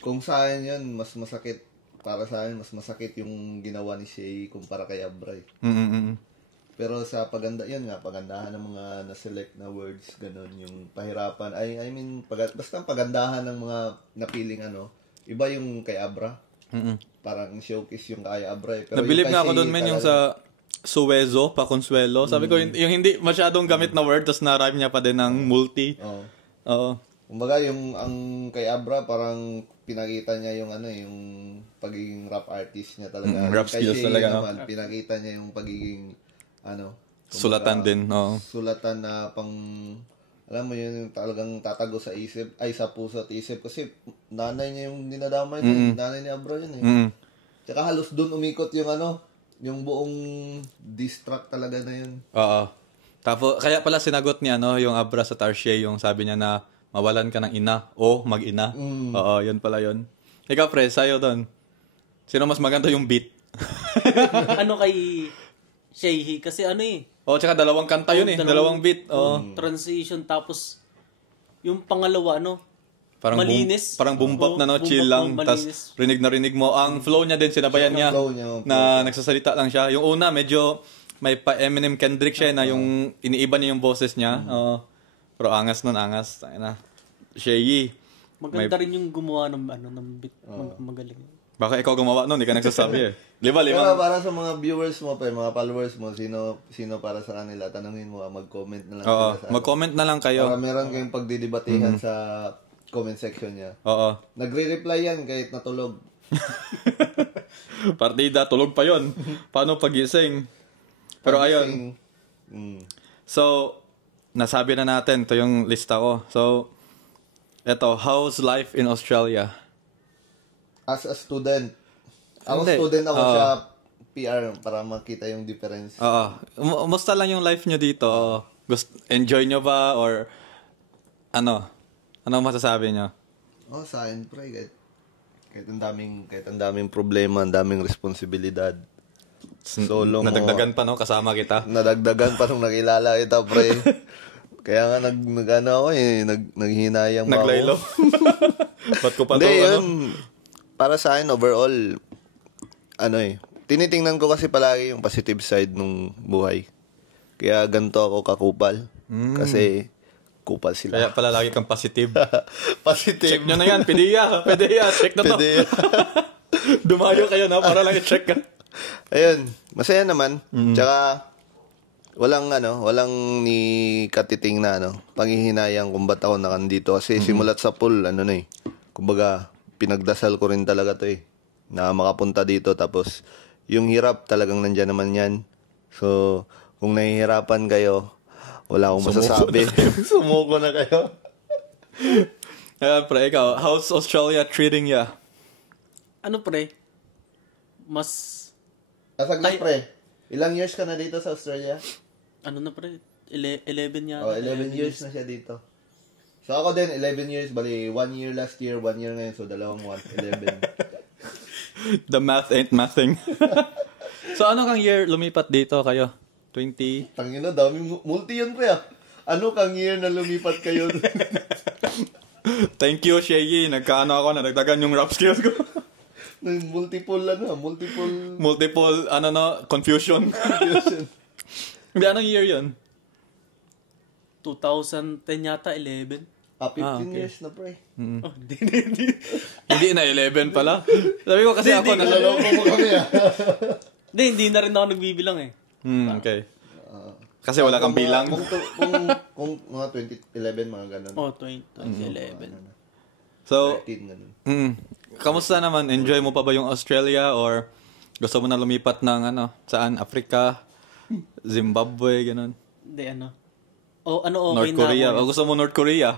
Kung sa akin yun, mas masakit, para sa akin, mas masakit yung ginawa ni Shay kumpara kay Abray. Pero sa pagandahan ng mga na-select na words, ganun, yung pahirapan, basta pagandahan ng mga napiling iba yung kay Abra. Parang showcase yung kay Abra. Pero Nabilib nga ako doon, men, yung sa Suwezo, pa Consuelo. Sabi ko, yung hindi masyadong gamit na word, tapos na-rhyme niya pa din ng multi. Oo. Kumbaga, ang kay Abra, parang pinakita niya yung yung pagiging rap artist niya talaga. Rap skills talaga, naman, pinakita niya yung pagiging, sulatan din, oo. Sulatan na alam mo yun, yung talagang tatago sa isip, sa puso at isip. Kasi nanay niya yung dinadamay niya, nanay ni Abra yun Tsaka halos doon umikot yung yung buong distract talaga na yun. Oo. Tapos, kaya pala sinagot niya, yung Abra sa Tarshie, yung sabi niya na mawalan ka ng ina o mag-ina. Oo, yun pala yun. Ikaw, pre, sa'yo doon. Sino mas maganda yung beat? Kay Shay, kasi Tsaka dalawang kanta yun dalawang beat. Transition, tapos yung pangalawa, parang malinis. Parang bumbap na, chill lang. Tapos rinig na rinig mo. Ang flow niya din, sinabayan niya. Na nagsasalita lang siya. Yung una, medyo may pa Eminem Kendrick siya na yung iniiba niya yung boses niya. Pero angas nun, angas. Shay. Maganda rin yung gumawa ng beat. Magaling. Baka ikaw gumawa nun, hindi ka nagsasabi Lima. Pero para sa mga viewers mo, mga followers mo, sino para sa kanila, tanungin mo, mag-comment na lang. Mag-comment na lang kayo. Para meron kayong pagdidibatihan sa comment section niya. Oo. Nagre-reply yan kahit natulog. Partida, tulog pa yon. Paano pagising? Pero ayun. So, nasabi na natin, ito yung lista ko. So, eto, how's life in Australia? As a student. Ako Hindi. student ako sa PR para makita yung difference. Musta lang yung life nyo dito? Enjoy nyo ba? Or ano masasabi nyo? Sa akin, pre, kahit ang daming problema, ang daming responsibilidad. Solo Nadagdagan pa, kasama kita. Nadagdagan pa nung nakilala kita, pre. Kaya nga naghinayang ba ako? Naglaylo. Ba't ko pa Hindi, yun. Para sa akin, overall, tinitingnan ko kasi palagi yung positive side ng buhay. Kaya ganito ako kakupal. Kasi kupal sila. Kaya pala lagi kang positive. Positive. Check nyo na yan. Pedia. Check na to. Dumayo kayo na para lang i-check ka. Ayun. Masaya naman. Tsaka, walang ni katiting na panghihinayang kung ba't ako nakandito. Kasi simulat sa pool, kumbaga, pinagdasal ko rin talaga to na makapunta dito. Tapos, yung hirap talagang nandyan naman yan. So, kung nahihirapan kayo, wala akong masasabi. Sumuko na kayo. Pre, ikaw, how's Australia treating ya? Pre? Saglit, pre. Ilang years ka na dito sa Australia? Pre? 11 yata. 11 years na siya dito. So ako din, 11 years. Bali, 1 year last year, 1 year ngayon. So 11. The math ain't mathing. So ano kang year lumipat dito kayo? 20? Tangina, daming multi yun, pre. Ano kang year na lumipat kayo? Thank you, Shay. Nadagdagan yung rap skills ko. Multiple, confusion. Hindi, anong year yun? 2010 yata, 11. 15 years na, pre. Hindi. Hindi na 11 pala. Sabi ko kasi ako Naloko mo kami, Hindi na rin ako nagbibilang Okay. Kasi wala kang bilang. Kung mga 2011, mga ganun. 2011. So, 13, ganun. Kamusta naman? Enjoy mo pa ba yung Australia or gusto mo na lumipat ng saan? Africa? Zimbabwe, ganun? Hindi, okay North Korea. Na ako. Gusto mo North Korea?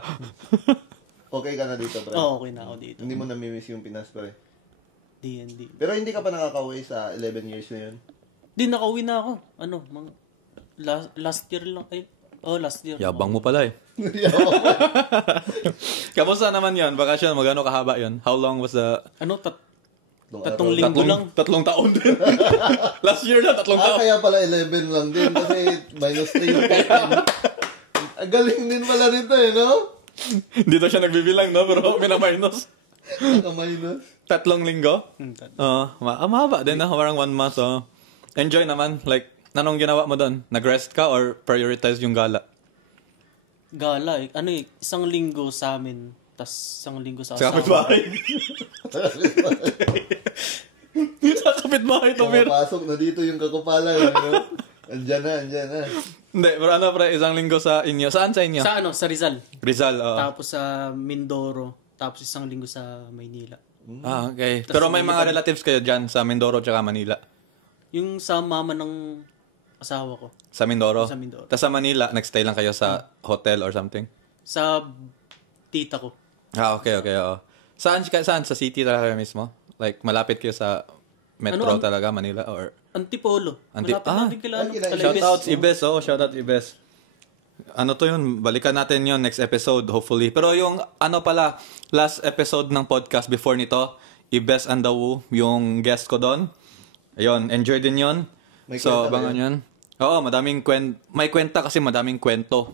Okay ka na dito, pre? Okay na ako dito. Hindi mo namimiss yung Pinas, pre? Hindi. Pero hindi ka pa nakaka-uwi sa 11 years na yun? Di, nakauwi na ako. Last year lang. Last year. Yabang mo pala eh. Kamusta naman yun? Bakasyon, magano kahaba yun? How long was the... Tatlong linggo lang. Tatlong taon din. Last year na, tatlong taon. Kaya pala 11 lang din kasi -3 yung pay. Ang galing din pala nito no? Dito siya nagbibilang, no? Pero mina-minus. Naka-minus. 3 linggo? Mahaba din na. Parang 1 month. Enjoy naman. Like, anong ginawa mo doon? Nag-rest ka or prioritize yung gala? Gala eh. 1 linggo sa amin. Tas 1 linggo sa Sa asawa. kapitbahay. Sa kapitbahay to, Mir. Pasok na dito yung kakupalan. No? Andyan na. Hindi, pero pre, 1 linggo sa inyo. Saan sa inyo? Sa Rizal. Rizal, Tapos sa Mindoro. Tapos 1 linggo sa Maynila. Okay. Pero may mga relatives kayo dyan sa Mindoro tsaka Manila? Yung sa mama ng asawa ko. Sa Mindoro? Sa Mindoro. Tapos sa Manila, nag-stay lang kayo sa hotel or something? Sa tita ko. Okay, oo. Saan? Sa city talaga mismo? Like, malapit kayo sa metro talaga, Manila? Or Antipolo. Malapit natin kila Shoutouts Ibes, shoutout Ibes. Ano to yun? Balikan natin yun next episode, hopefully. Pero yung, last episode ng podcast before nito, Ibes and the Woo, yung guest ko doon. Ayun, enjoy din yun. So, abangan yun. Oo, may kwenta kasi madaming kwento.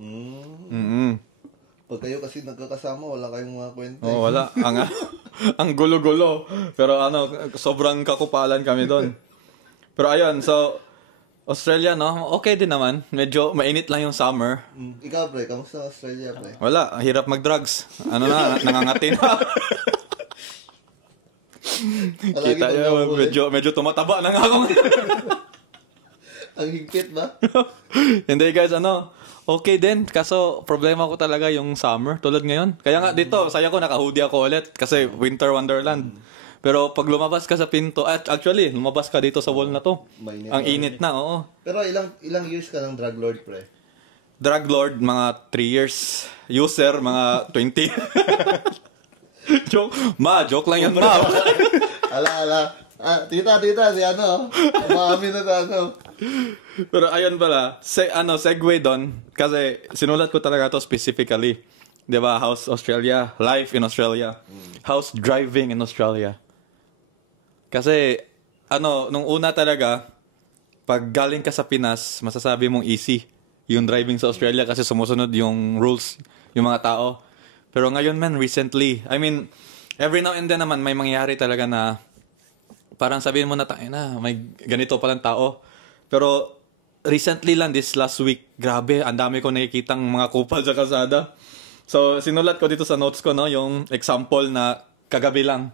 Pag kayo kasi nagkakasama, wala kayong mga kwenta. Wala. Ang gulo-gulo. Pero sobrang kakupalan kami doon. Pero ayun, so, Australia, no? Okay din naman. Medyo mainit lang yung summer. Ikaw, pre, kamusta Australia, pre? Wala, hirap mag-drugs. Nangangati na. Kita nyo, medyo tumataba na nga ako. Ang higpit ba? Hindi guys, okay din. Kaso, problema ko talaga yung summer. Tulad ngayon. Kaya nga dito, saya ko naka-hoodie ako ulit. Kasi winter wonderland. Pero pag lumabas ka sa pinto, actually, lumabas ka dito sa wall na to. Mainit ang init na, oo. Pero ilang years ka ng drug lord, pre? Drug lord, mga 3 years. User, mga 20. Joke lang yan, ma. Ala. Tita, si umaamin na sa Pero ayun pala, segue doon. Kasi sinulat ko talaga to specifically. Diba, How's Australia? Life in Australia. How's driving in Australia? Kasi, nung una talaga, pag galing ka sa Pinas, masasabi mong easy yung driving sa Australia kasi sumusunod yung rules, yung mga tao. Pero ngayon, recently, every now and then naman, may mangyayari talaga na parang sabihin mo na, may ganito palang tao. Pero, recently lang, this last week, grabe, ang dami ko nakikitang mga kupal sa kalsada. So, sinulat ko dito sa notes ko, yung example na kagabi lang.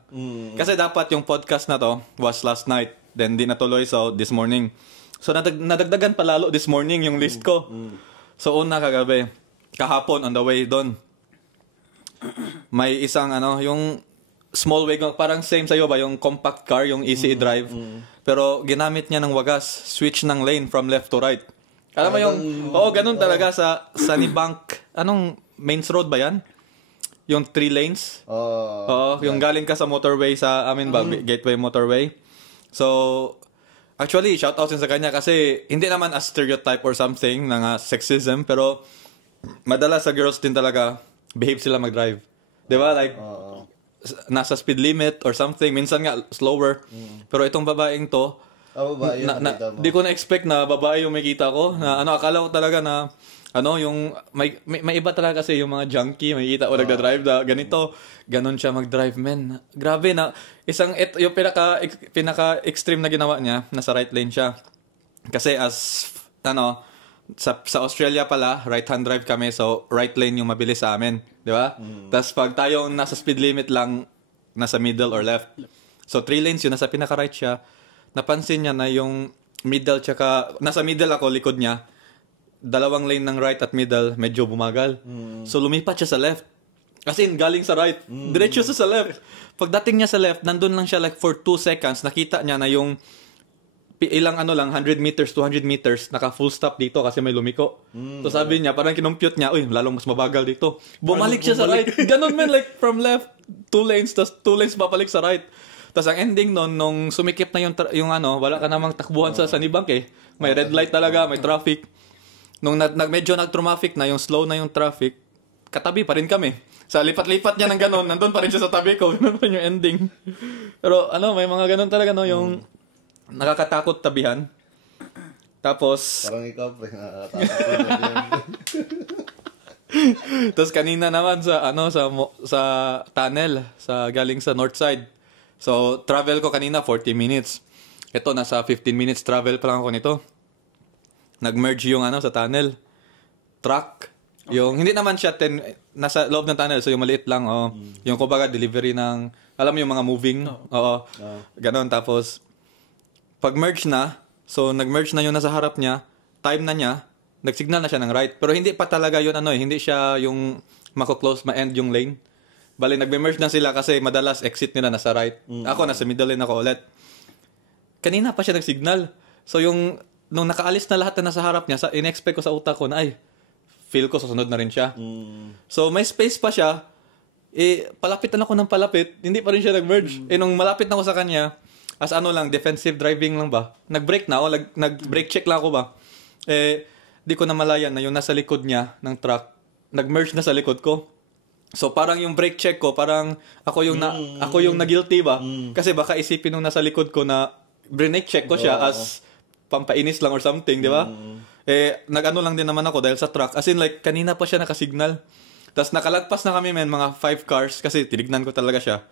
Kasi dapat yung podcast na to was last night. Then, di natuloy, so this morning. So, nadagdagan palalo this morning yung list ko. So, una kagabi. Kahapon, on the way doon. May isang, yung small wagon, parang same sa'yo ba, yung compact car, yung easy drive. Pero, ginamit niya ng wagas, switch ng lane from left to right. Alam mo yung, ganun talaga sa Sunnybank. Anong Mains Road ba yan? Yung 3 lanes? Yung galing ka sa motorway sa amin ba? Gateway Motorway. So, actually, shoutouts din sa kanya kasi hindi naman a stereotype or something ng sexism, pero madalas sa girls din talaga behave sila mag-drive. Diba? Like, nasa speed limit or something. Minsan nga, slower. Pero itong babaeng to, di ko na-expect na babae yung makita ko. Na, akala ko talaga na yung may iba talaga kasi yung mga junkie, makikita o nagda-drive na ganito, ganon siya mag-drive, men. Grabe na, yung pinaka-extreme na ginawa niya, nasa right lane siya. Kasi sa Australia pala, right-hand drive kami, so right lane yung mabilis sa amin. Di ba? Tapos pag tayong nasa speed limit lang, nasa middle or left. So 3 lanes yun, nasa pinaka-right siya. Napansin niya na yung middle tsaka, nasa middle ako, likod niya, 2 lane ng right at middle, medyo bumagal. So, lumipat siya sa left. As in, galing sa right. Diretso sa left. Pagdating niya sa left, nandun lang siya like for 2 seconds. Nakita niya na yung ilang 100 meters, 200 meters, naka full stop dito kasi may lumiko. So, sabi niya, parang kinumpute niya, lalong mas mabagal dito. Bumalik siya sa right. Ganon man, like from left, 2 lanes, tas 2 lanes papalik sa right. Tapos ang ending nun, nung sumikip na yung ano, wala ka namang takbuhan sa Sanibang eh. May red light talaga, may traffic. Nung medyo nag-traffic na, yung slow na yung traffic, katabi pa rin kami. Sa lipat-lipat niya ng ganon, nandun pa rin siya sa tabi ko. Ganun pa rin yung ending. Pero ano, may mga ganon talaga, no? Yung nakakatakot tabihan. Tapos... Parang ikaw, pre. Nakakatakot. Tapos kanina naman sa tunnel, galing sa north side. So, travel ko kanina 40 minutes. Ito, nasa 15 minutes travel pa lang ako nito. Nag-merge yung sa tunnel. Truck. Yung, hindi naman siya nasa loob ng tunnel, so yung maliit lang, yung kumbaga delivery ng, alam mo yung mga moving, ganon. Tapos, pag-merge na, so nag-merge na yung nasa harap niya, time na niya, nag-signal na siya ng right. Pero hindi pa talaga yun, hindi siya yung mako-close, ma-end yung lane. Bali, nagbe-merge na sila kasi madalas exit nila nasa right. Ako, nasa middle lane ako ulit. Kanina pa siya nag-signal. So, nung nakaalis na lahat na nasa harap niya, in-expect ko sa utak ko na, feel ko susunod na rin siya. So, may space pa siya. Palapit na ako ng palapit. Hindi pa rin siya nag-merge. Nung malapit na ako sa kanya, as defensive driving lang ba? Nag-brake na ako. Nag-brake check lang ako ba? Di ko na malayan na yung nasa likod niya ng truck, nag-merge na sa likod ko. So, parang yung brake check ko, parang ako yung na-guilty ba? Kasi baka isipin nung nasa likod ko na brake check ko siya as pampainis lang or something, di ba? Nag-ano lang din naman ako dahil sa truck. As in, like, kanina pa siya nakasignal. Tapos nakalagpas na kami, mga 5 cars, kasi tinignan ko talaga siya.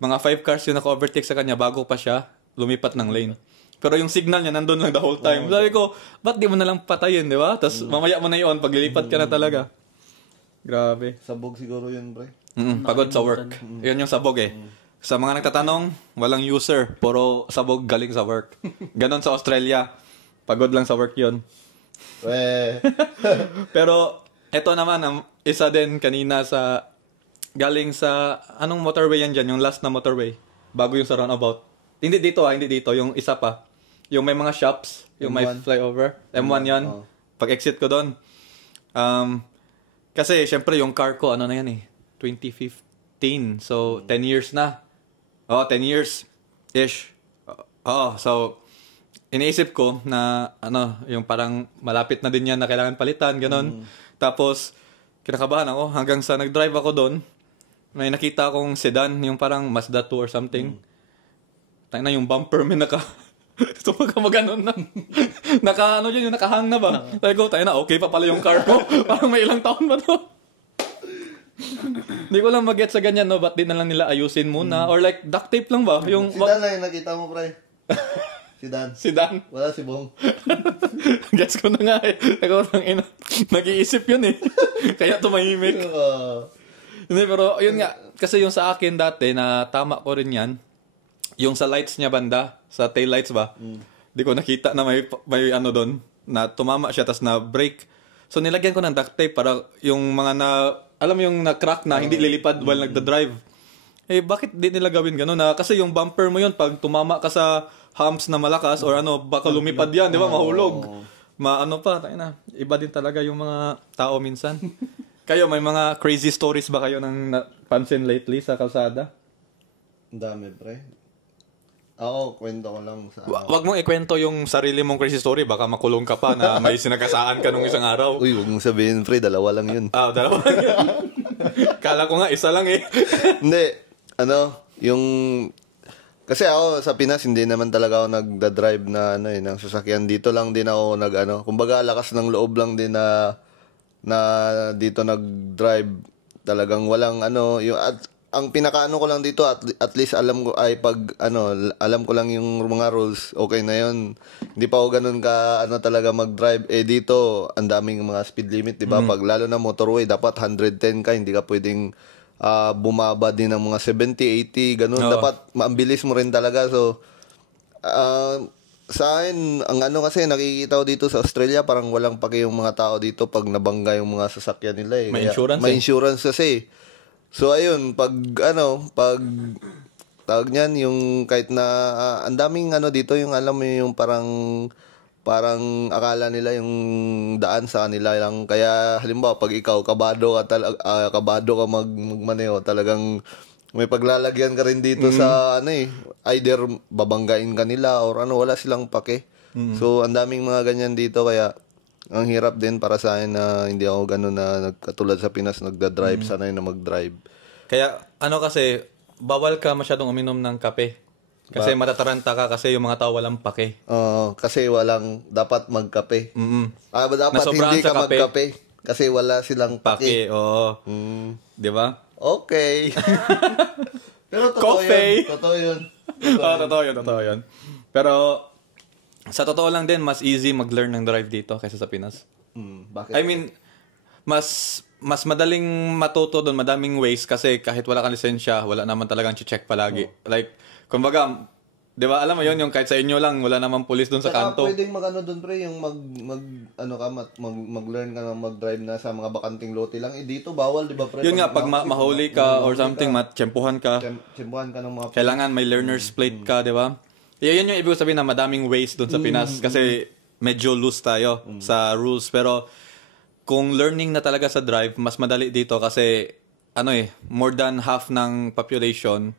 Mga 5 cars yung naka-overtake sa kanya bago pa siya lumipat ng lane. Pero yung signal niya nandun lang the whole time. Sabi ko, ba't di mo na lang patayin, di ba? Tapos mamaya mo na yun, pag lilipat ka na talaga. Grabe. Sabog siguro yun, pre. Pagod sa work. Yun yung sabog eh. Sa mga nagtatanong, walang user. Puro sabog galing sa work. Ganon sa Australia. Pagod lang sa work yun. Pero, eto naman, isa din kanina galing sa, anong motorway yan dyan? Yung last na motorway. Bago yung sa roundabout. Hindi dito hindi dito. Yung isa pa. Yung may mga shops. Yung may flyover. M1 yan. Pag exit ko doon. Kasi, syempre, yung car ko, ano na yan 2015. So, 10 years na. 10 years-ish. So, iniisip ko na, yung parang malapit na din yan na kailangan palitan, ganon. Tapos, kinakabahan ako. Hanggang sa nag-drive ako doon, may nakita akong sedan, yung parang Mazda 2 or something. Tayo na yung bumper, may maganon na. Yung nakahang na ba? Sabi ko, tayo na, okay pa pala yung car ko. Parang may ilang taon ba to? Hindi ko lang mag-get sa ganyan, no? Ba't di na lang nila ayusin muna? Or like, duct tape lang ba? Yung, si Dan na yung nakita mo, pre. Si Dan. Wala si Bong. Gets ko na nga eh. Nag-iisip yun eh. Kaya tumahimik. Hindi, pero yun nga. Kasi yung sa akin dati, na tama ko rin yan. Yung sa lights niya banda, sa tail lights ba? Di ko nakita na may doon, na tumama siya, tas na brake. So nilagyan ko ng duct tape para yung mga alam mo yung na-crack na, hindi lilipad while nagda-drive. Bakit di nila gawin gano'n? Kasi yung bumper mo yun, pag tumama ka sa humps na malakas, or baka lumipad yan, di ba? Mahulog. Iba din talaga yung mga tao minsan. Kayo, may mga crazy stories ba kayo nang napansin lately sa kalsada? Ang dami, pre. Ako, kwento ko lang sa... Wag mong ikwento yung sarili mong crazy story. Baka makulong ka pa na may sinakasaan ka nung isang araw. Uy, wag mong sabihin, pre. Dalawa lang yun. Dalawa lang yun. Kala ko nga, isa lang eh. Hindi. Yung... Kasi ako, sa Pinas, hindi naman talaga ako nagda-drive na, ng sasakyan. Dito lang din ako kumbaga, lakas ng loob lang din na dito nag-drive. Talagang walang ang pinakaano ko lang dito, at least alam ko alam ko lang yung mga rules, okay na yun. Hindi pa ako ganun ka talaga mag-drive. Dito ang daming mga speed limit, 'di ba? Pag lalo na motorway, dapat 110 ka, hindi ka pwedeng bumaba din ng mga 70, 80, ganun. Dapat maambilis mo rin talaga. So sa akin, ang kasi nakikita ko dito sa Australia, parang walang pake yung mga tao dito pag nabangga yung mga sasakyan nila May insurance may insurance kasi. So ayun, pag tawag niyan, yung kahit na ang daming dito, yung alam mo yung parang akala nila yung daan sa kanila lang. Kaya halimbawa pag ikaw kabado ka magmaneho, talagang may paglalagyan ka rin dito sa ano eh, either babanggain ka nila or ano, wala silang pake. So, ang daming mga ganyan dito kaya ang hirap din para sa akin na hindi ako ganun na katulad sa Pinas nagda-drive, sanay na mag-drive. Kaya ano kasi, bawal ka masyadong uminom ng kape. Kasi matataranta ka kasi yung mga tao walang pake. Kasi walang dapat magkape. Dapat Nasobrahan hindi ka sa kape. magkape kasi wala silang pake. Pake, oo. Di ba? Okay. Pero totoo Coffee. yun. Totoo yun. Totoo yun. Pero, sa totoo lang din, mas easy mag-learn ng drive dito kaysa sa Pinas. Bakit? I mean, mas madaling matuto doon, madaming ways kasi kahit wala kang lisensya, wala naman talagang check palagi. Like, kumbaga, di ba, alam mo yun, yung kahit sa inyo lang, wala naman pulis doon sa Saka kanto. pwedeng mag-ano doon pre, yung mag-learn ka na mag-drive na sa mga bakanting lote lang. Dito bawal, di ba pre? Yun nga, pag mahuli ka or something, matsyempuhan ka, Tsempuhan ka ng mga kailangan may learner's plate ka, di ba? Yun yung ibig sabihin na madaming ways doon sa Pinas kasi medyo loose tayo sa rules. Pero kung learning na talaga sa drive, mas madali dito kasi more than half ng population,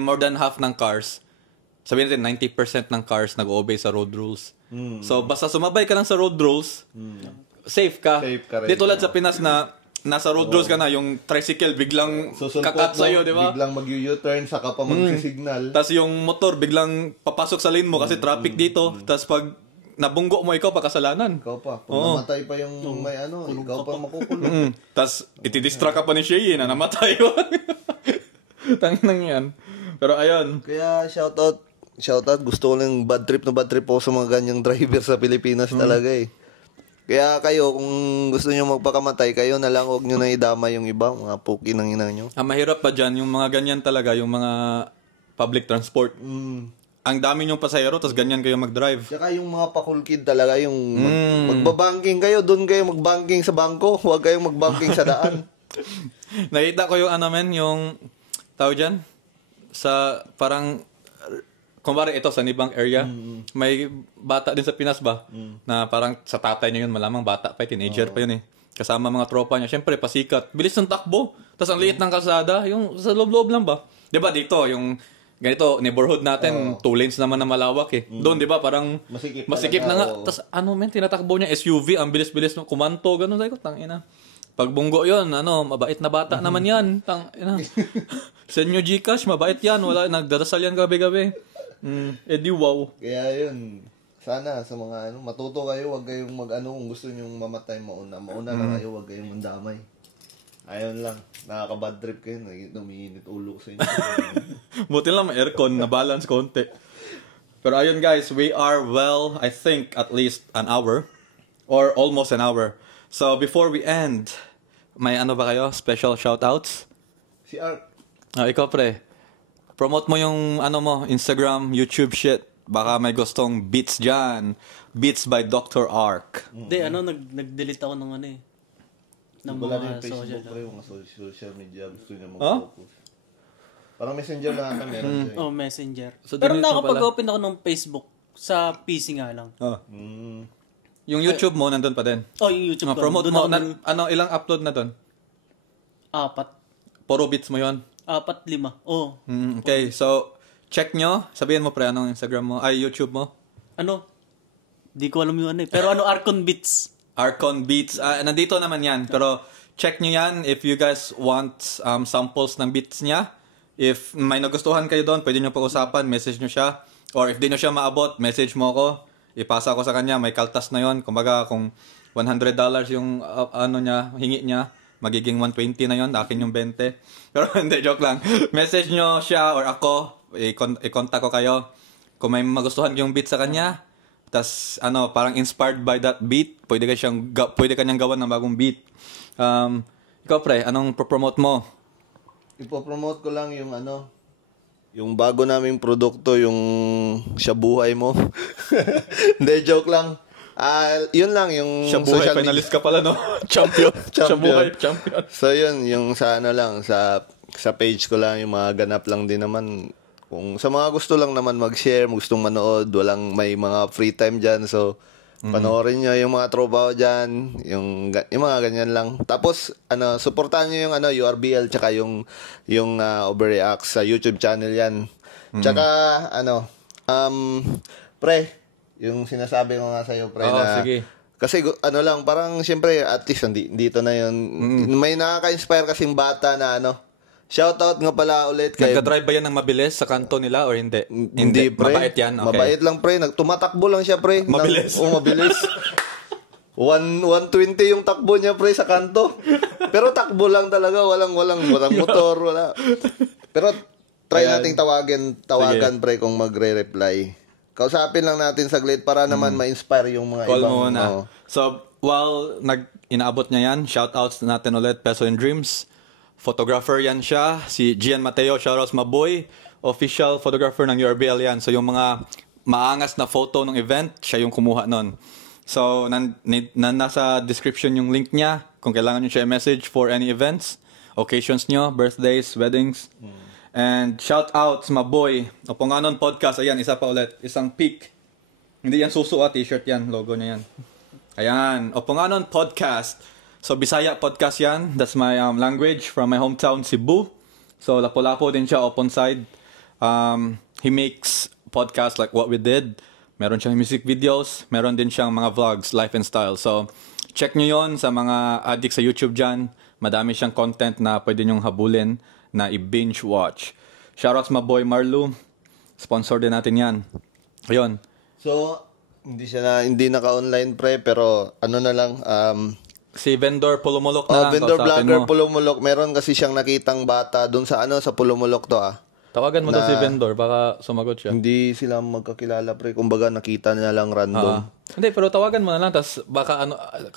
more than half ng cars, sabihin natin 90% ng cars nag-obey sa road rules. So basta sumabay ka lang sa road rules, safe ka. Safe ka rin. Di tulad sa Pinas na nasa road rules ka na, yung tricycle biglang kakat sa'yo, di ba? Biglang mag-U-turn, saka pa mag-signal. Tapos yung motor biglang papasok sa lane mo kasi traffic dito. Tapos pag nabunggo mo, ikaw pa kasalanan. Ikaw pa. Pag namatay pa yung may ikaw pa makukulong. Tapos itidistract ka pa ni Shay na namatay yun. Tanginang yan. Pero ayun. Kaya shoutout. Gusto ko lang bad trip po sa mga ganyang driver sa Pilipinas talaga eh. Kaya kayo, kung gusto nyo magpakamatay, kayo na lang, huwag nyo na idama yung iba, mga puki ng ina nyo. Mahirap pa dyan, yung mga ganyan talaga, yung mga public transport. Ang dami nyong pasahero, tapos ganyan kayo mag-drive. Tsaka yung mga pakulkid talaga, yung magbabanking kayo, doon kayo magbanking sa bangko, huwag kayong magbanking sa daan. Nakita ko yung yung tao dyan, sa parang, kumbari ito sa Nibang area, may bata din sa Pinas ba, na parang sa tatay niya yun, malamang bata pa, teenager pa yun eh. Kasama mga tropa niya, syempre pasikat, bilis ng takbo, tapos ang liit ng kalsada, yung sa loob-loob lang ba? Diba dito, yung ganito, neighborhood natin, 2 lanes naman na malawak eh. Doon, diba, parang masikip na nga. Tapos tinatakbo niya, SUV, ang bilis-bilis ng kumanto, gano'n, sabi ko, tangina. Pag bunggo yun, mabait na bata naman yan. Tangina. Senyo Gcash, mabait yan, wala, nagdadasal yan gabi-gabi. Di wow. Kaya yun, sana sa mga matuto kayo, wag kayong kung gusto nyong mamatay mauna na kayo, wag kayong mandamay. Ayun lang, nakaka-bad trip kayo, umiinit ulo ko sa inyo. Buti lang may aircon, na balance konti. Pero ayun guys, we are I think at least an hour or almost an hour. So before we end, may ba kayo? Special shoutouts? Si Art. Ikaw pre. Promote mo yung Instagram, YouTube shit. Baka may gustong beats dyan. Beats by Dr. Ark. Hindi, nag-delete ako ng ng Wala na mga yung Facebook, social. mga social media, gusto niya mag-focus. Parang messenger na ata meron siya. Oh, Messenger. So, Pero delete mo nakapag-open ako ng Facebook sa PC nga lang. Yung YouTube mo, nandun pa din. Oh, yung YouTube ko. Promote Doon mo. ako Ilang upload na dun? 4. Puro beats mo yon. 4, 5. Oh. Okay, so check nyo. Sabihin mo pre, anong Instagram mo? YouTube mo? Di ko alam yung Pero Arcon Beats. Arcon Beats. Nandito naman yan. Pero check nyo yan if you guys want samples ng beats niya. If may nagustuhan kayo doon, pwede nyo pag-usapan, message nyo siya. Or if di nyo siya maabot, message mo ako. Ipasa ko sa kanya, may kaltas na yon. Kumbaga, kung $100 yung hingi niya, magiging 120 na yon, akin yung 20. Pero hindi, joke lang. Message nyo siya or ako, i-contact ko kayo. Kung may magustuhan yung beat sa kanya, tas parang inspired by that beat, pwede ka niyang gawan ng bagong beat. Ikaw pre, anong promote mo? Ipopromote ko lang yung yung bago naming produkto, yung Siya Buhay Mo. Hindi, joke lang. Yun lang, yung Siya Buhay, finalist ka pala, no? Champion. Siya Buhay, champion. So yun, yung sa sa page ko lang, yung mga ganap lang din naman. Kung sa mga gusto lang naman mag-share, gustong manood, may mga free time dyan. So, Panoorin nyo yung mga tropa ko dyan, yung mga ganyan lang. Tapos, supportahan nyo yung URBL, tsaka yung Overreact sa YouTube channel yan. Tsaka, pre, yung sinasabi ko nga sa'yo, pre, na... Sige. Kasi lang, parang siyempre at least dito na yun. May nakaka-inspire kasing bata na Shoutout nga pala ulit kay... Nagka-drive ba yan ng mabilis sa kanto nila or hindi? Hindi, pre. Mabait yan? Okay. Mabait lang, pre. Tumatakbo lang siya, pre. Mabilis? Mabilis. 120 yung takbo niya, pre, sa kanto. Pero takbo lang talaga. Walang motor, wala. Pero try nating tawagan, pre, kung magre-reply. Kausapin lang natin saglit para naman ma-inspire yung mga Call ibang... mo na. So, while inaabot niya yan, shoutouts natin ulit, Peso and Dreams. Photographer yan siya, si Gian Mateo, shoutouts Maboy, official photographer ng URBL yan. So yung mga maangas na photo ng event, siya yung kumuha nun. So nasa description yung link niya, kung kailangan nyo siya message for any events, occasions nyo, birthdays, weddings. And shoutouts Maboy, Oponganon Podcast, ayan, isa pa ulit, isang peak. Hindi yan suso, t-shirt yan, logo niya yan. Ayan, Oponganon Podcast. So, Bisaya podcast yan. That's my language from my hometown, Cebu. So, Lapu-Lapu din siya, open side. He makes podcasts like what we did. Meron siyang music videos. Meron din siyang mga vlogs, life and style. So, check nyo yon sa mga addict sa YouTube dyan. Madami siyang content na pwede nyong habulin na i-binge watch. Shoutouts my boy Marlu. Sponsor din natin yan. Ayun. So, hindi naka-online, pre, pero na lang, si vendor Pulumulok na lang. Vendor vlogger Pulumulok. Meron kasi siyang nakitang bata doon sa sa Pulumulok to Tawagan mo to si vendor, baka sumagot siya. Hindi sila magkakilala, pre. Kumbaga nakita niya lang random. Hindi, pero tawagan mo na lang, tapos baka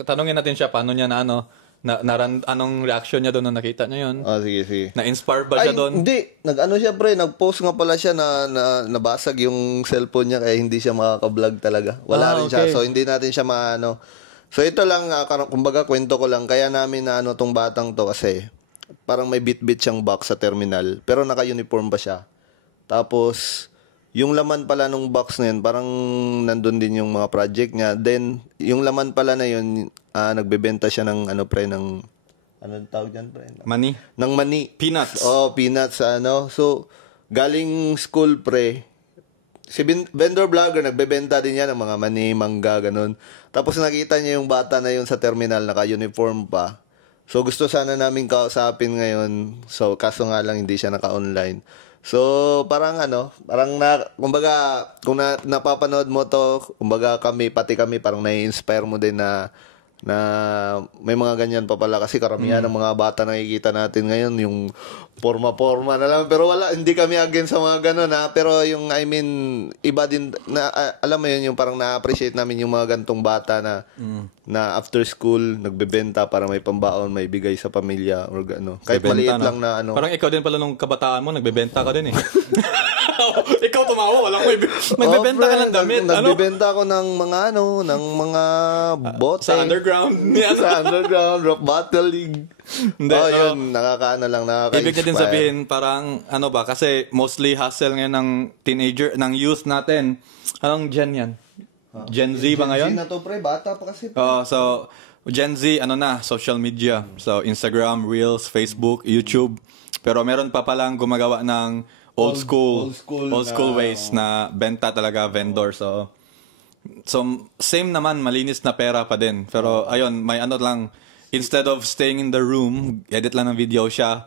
tanungin natin siya paano niya anong reaction niya doon nung nakita niya yun. Sige. Na-inspire ba siya doon? Hindi. Siya, pre. Nag-post nga pala siya na nabasag yung cellphone niya kaya hindi siya makaka-vlog talaga. Wala rin siya. So, hindi natin siya So, ito lang, kumbaga, kwento ko lang. Kaya namin tong batang to kasi parang may bit-bit siyang box sa terminal. Pero naka-uniform pa siya. Tapos, yung laman pala nung box na yun, parang nandun din yung mga project niya. Then, yung laman pala na yun, nagbebenta siya ng, pre, ng, anong tawag dyan, pre? Mani? Ng mani. Peanuts. Peanuts, So, galing school, pre, si vendor vlogger, nagbebenta din yan ng mga mani, mangga, ganun. Tapos nakita niya yung bata na yun sa terminal, naka-uniform pa. So, gusto sana namin kausapin ngayon. So, kaso nga lang hindi siya naka-online. So, parang kumbaga, kung napapanood mo to, kumbaga pati kami, parang nai-inspire mo din na may mga ganyan pa pala kasi karamihan ng mga bata nakikita natin ngayon yung forma-forma na lang, pero hindi kami against sa mga ganun pero yung iba din na alam mo yun, yung parang na-appreciate namin yung mga gantong bata na after school nagbebenta para may pambaon, may bigay sa pamilya or kahit maliit lang na Parang ikaw din pala nung kabataan mo, nagbebenta ka din Ikaw tumawa, walang nagbebenta ka ng damit. Nagbebenta ako ng mga bote. Sa underground. Sa underground, rock battle league. Yun, nakaka-inspire. Ibig na din sabihin, parang, kasi mostly hustle ngayon ng teenager, ng youth natin. Anong gen yan? Gen Z ba ngayon? Gen Z na to, pre. Bata pa kasi. So, Gen Z, social media. So, Instagram, Reels, Facebook, YouTube. Pero meron pa palang gumagawa ng old school ways na benta talaga, vendor. So, same naman, malinis na pera pa din. Pero, ayun, may lang, instead of staying in the room, edit lang ng video siya.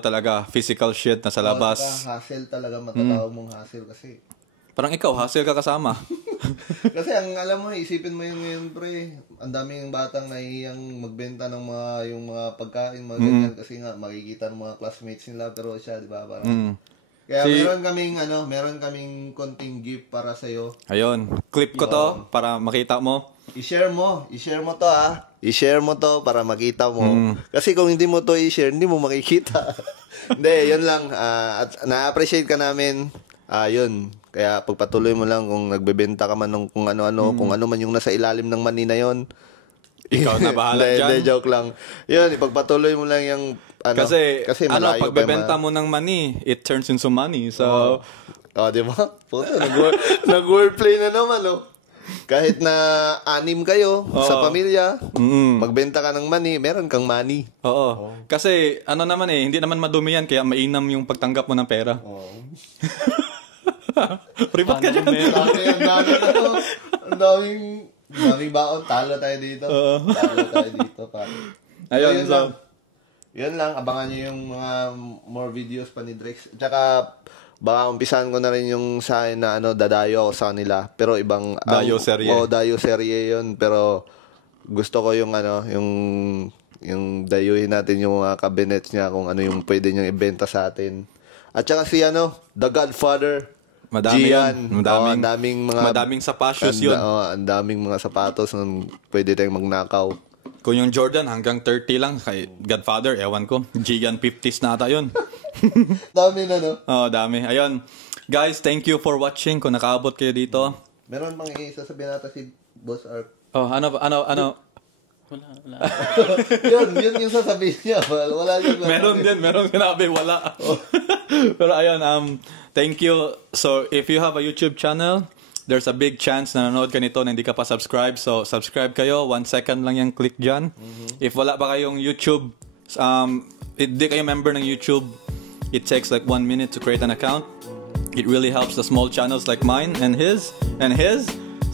Talaga, physical shit na sa labas. Hassle talaga, matatawag mong hassle kasi. Parang ikaw, hassle ka kasama. Kasi alam mo, isipin mo yun ngayon, pre. Ang daming batang nahihiyang magbenta ng yung mga pagkain, mga ganyan. Kasi nga, makikita ng mga classmates nila. Pero siya, di ba, parang... Kaya meron kaming konting gift para sa iyo. Ayun, clip ko to para makita mo. I-share mo to I-share mo to para makita mo. Kasi kung hindi mo to i-share, hindi mo makikita. Hindi, yun lang. At na-appreciate ka namin. Yun. Kaya pagpatuloy mo lang kung nagbebenta ka man ng kung ano-ano, kung ano man yung nasa ilalim ng mani na yon. Ikaw na bahala dyan. Hindi, joke lang. Yun, ipagpatuloy mo lang yung kasi malayo pagbebenta mo ng money, it turns into money. So, di ba? Puto, nag-wordplay na naman, Kahit na 6 kayo sa pamilya, Mm. magbenta ka ng money, meron kang money. Oo. Kasi ano naman hindi naman madumi yan, kaya mainam yung pagtanggap mo ng pera. Ribat ka dyan. Ang daming baon. Talo tayo dito. Pare. Ayun, so. Yun lang. Abangan nyo yung mga more videos pa ni Drex. Tsaka, baka umpisahan ko na rin yung sa akin na dadayo ako sa kanila. Pero ibang... Dayo serye. Dayo serye yun. Pero gusto ko yung yung dayuhin natin yung mga cabinets niya kung ano yung pwede niyang ibenta sa atin. At saka si The Godfather. Madami Gian. yun. Madaming sapatos yun. Ang daming mga sapatos na pwede tayong magnakaw. Kung yung Jordan hanggang 30 lang, kay Godfather, ewan ko. Gian 50s na ata yun. Dami na, no? Dami. Ayun. Guys, thank you for watching. Kung nakaabot kayo dito. Meron bang isasabihin natin si Boss Ark? Ano? Wala. yun yung sasabihin niya. Wala yung Meron sinabi, wala. Pero ayun, thank you. So, if you have a YouTube channel, there's a big chance na nanonood ka nito na hindi ka pa subscribe. So, subscribe kayo. 1 second lang yung click dyan. If wala pa kayong YouTube, hindi kayo member ng YouTube, it takes like 1 minute to create an account. It really helps the small channels like mine and his.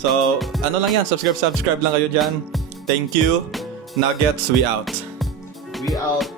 So, ano lang yan, subscribe lang kayo dyan. Thank you. Nuggets, we out. We out.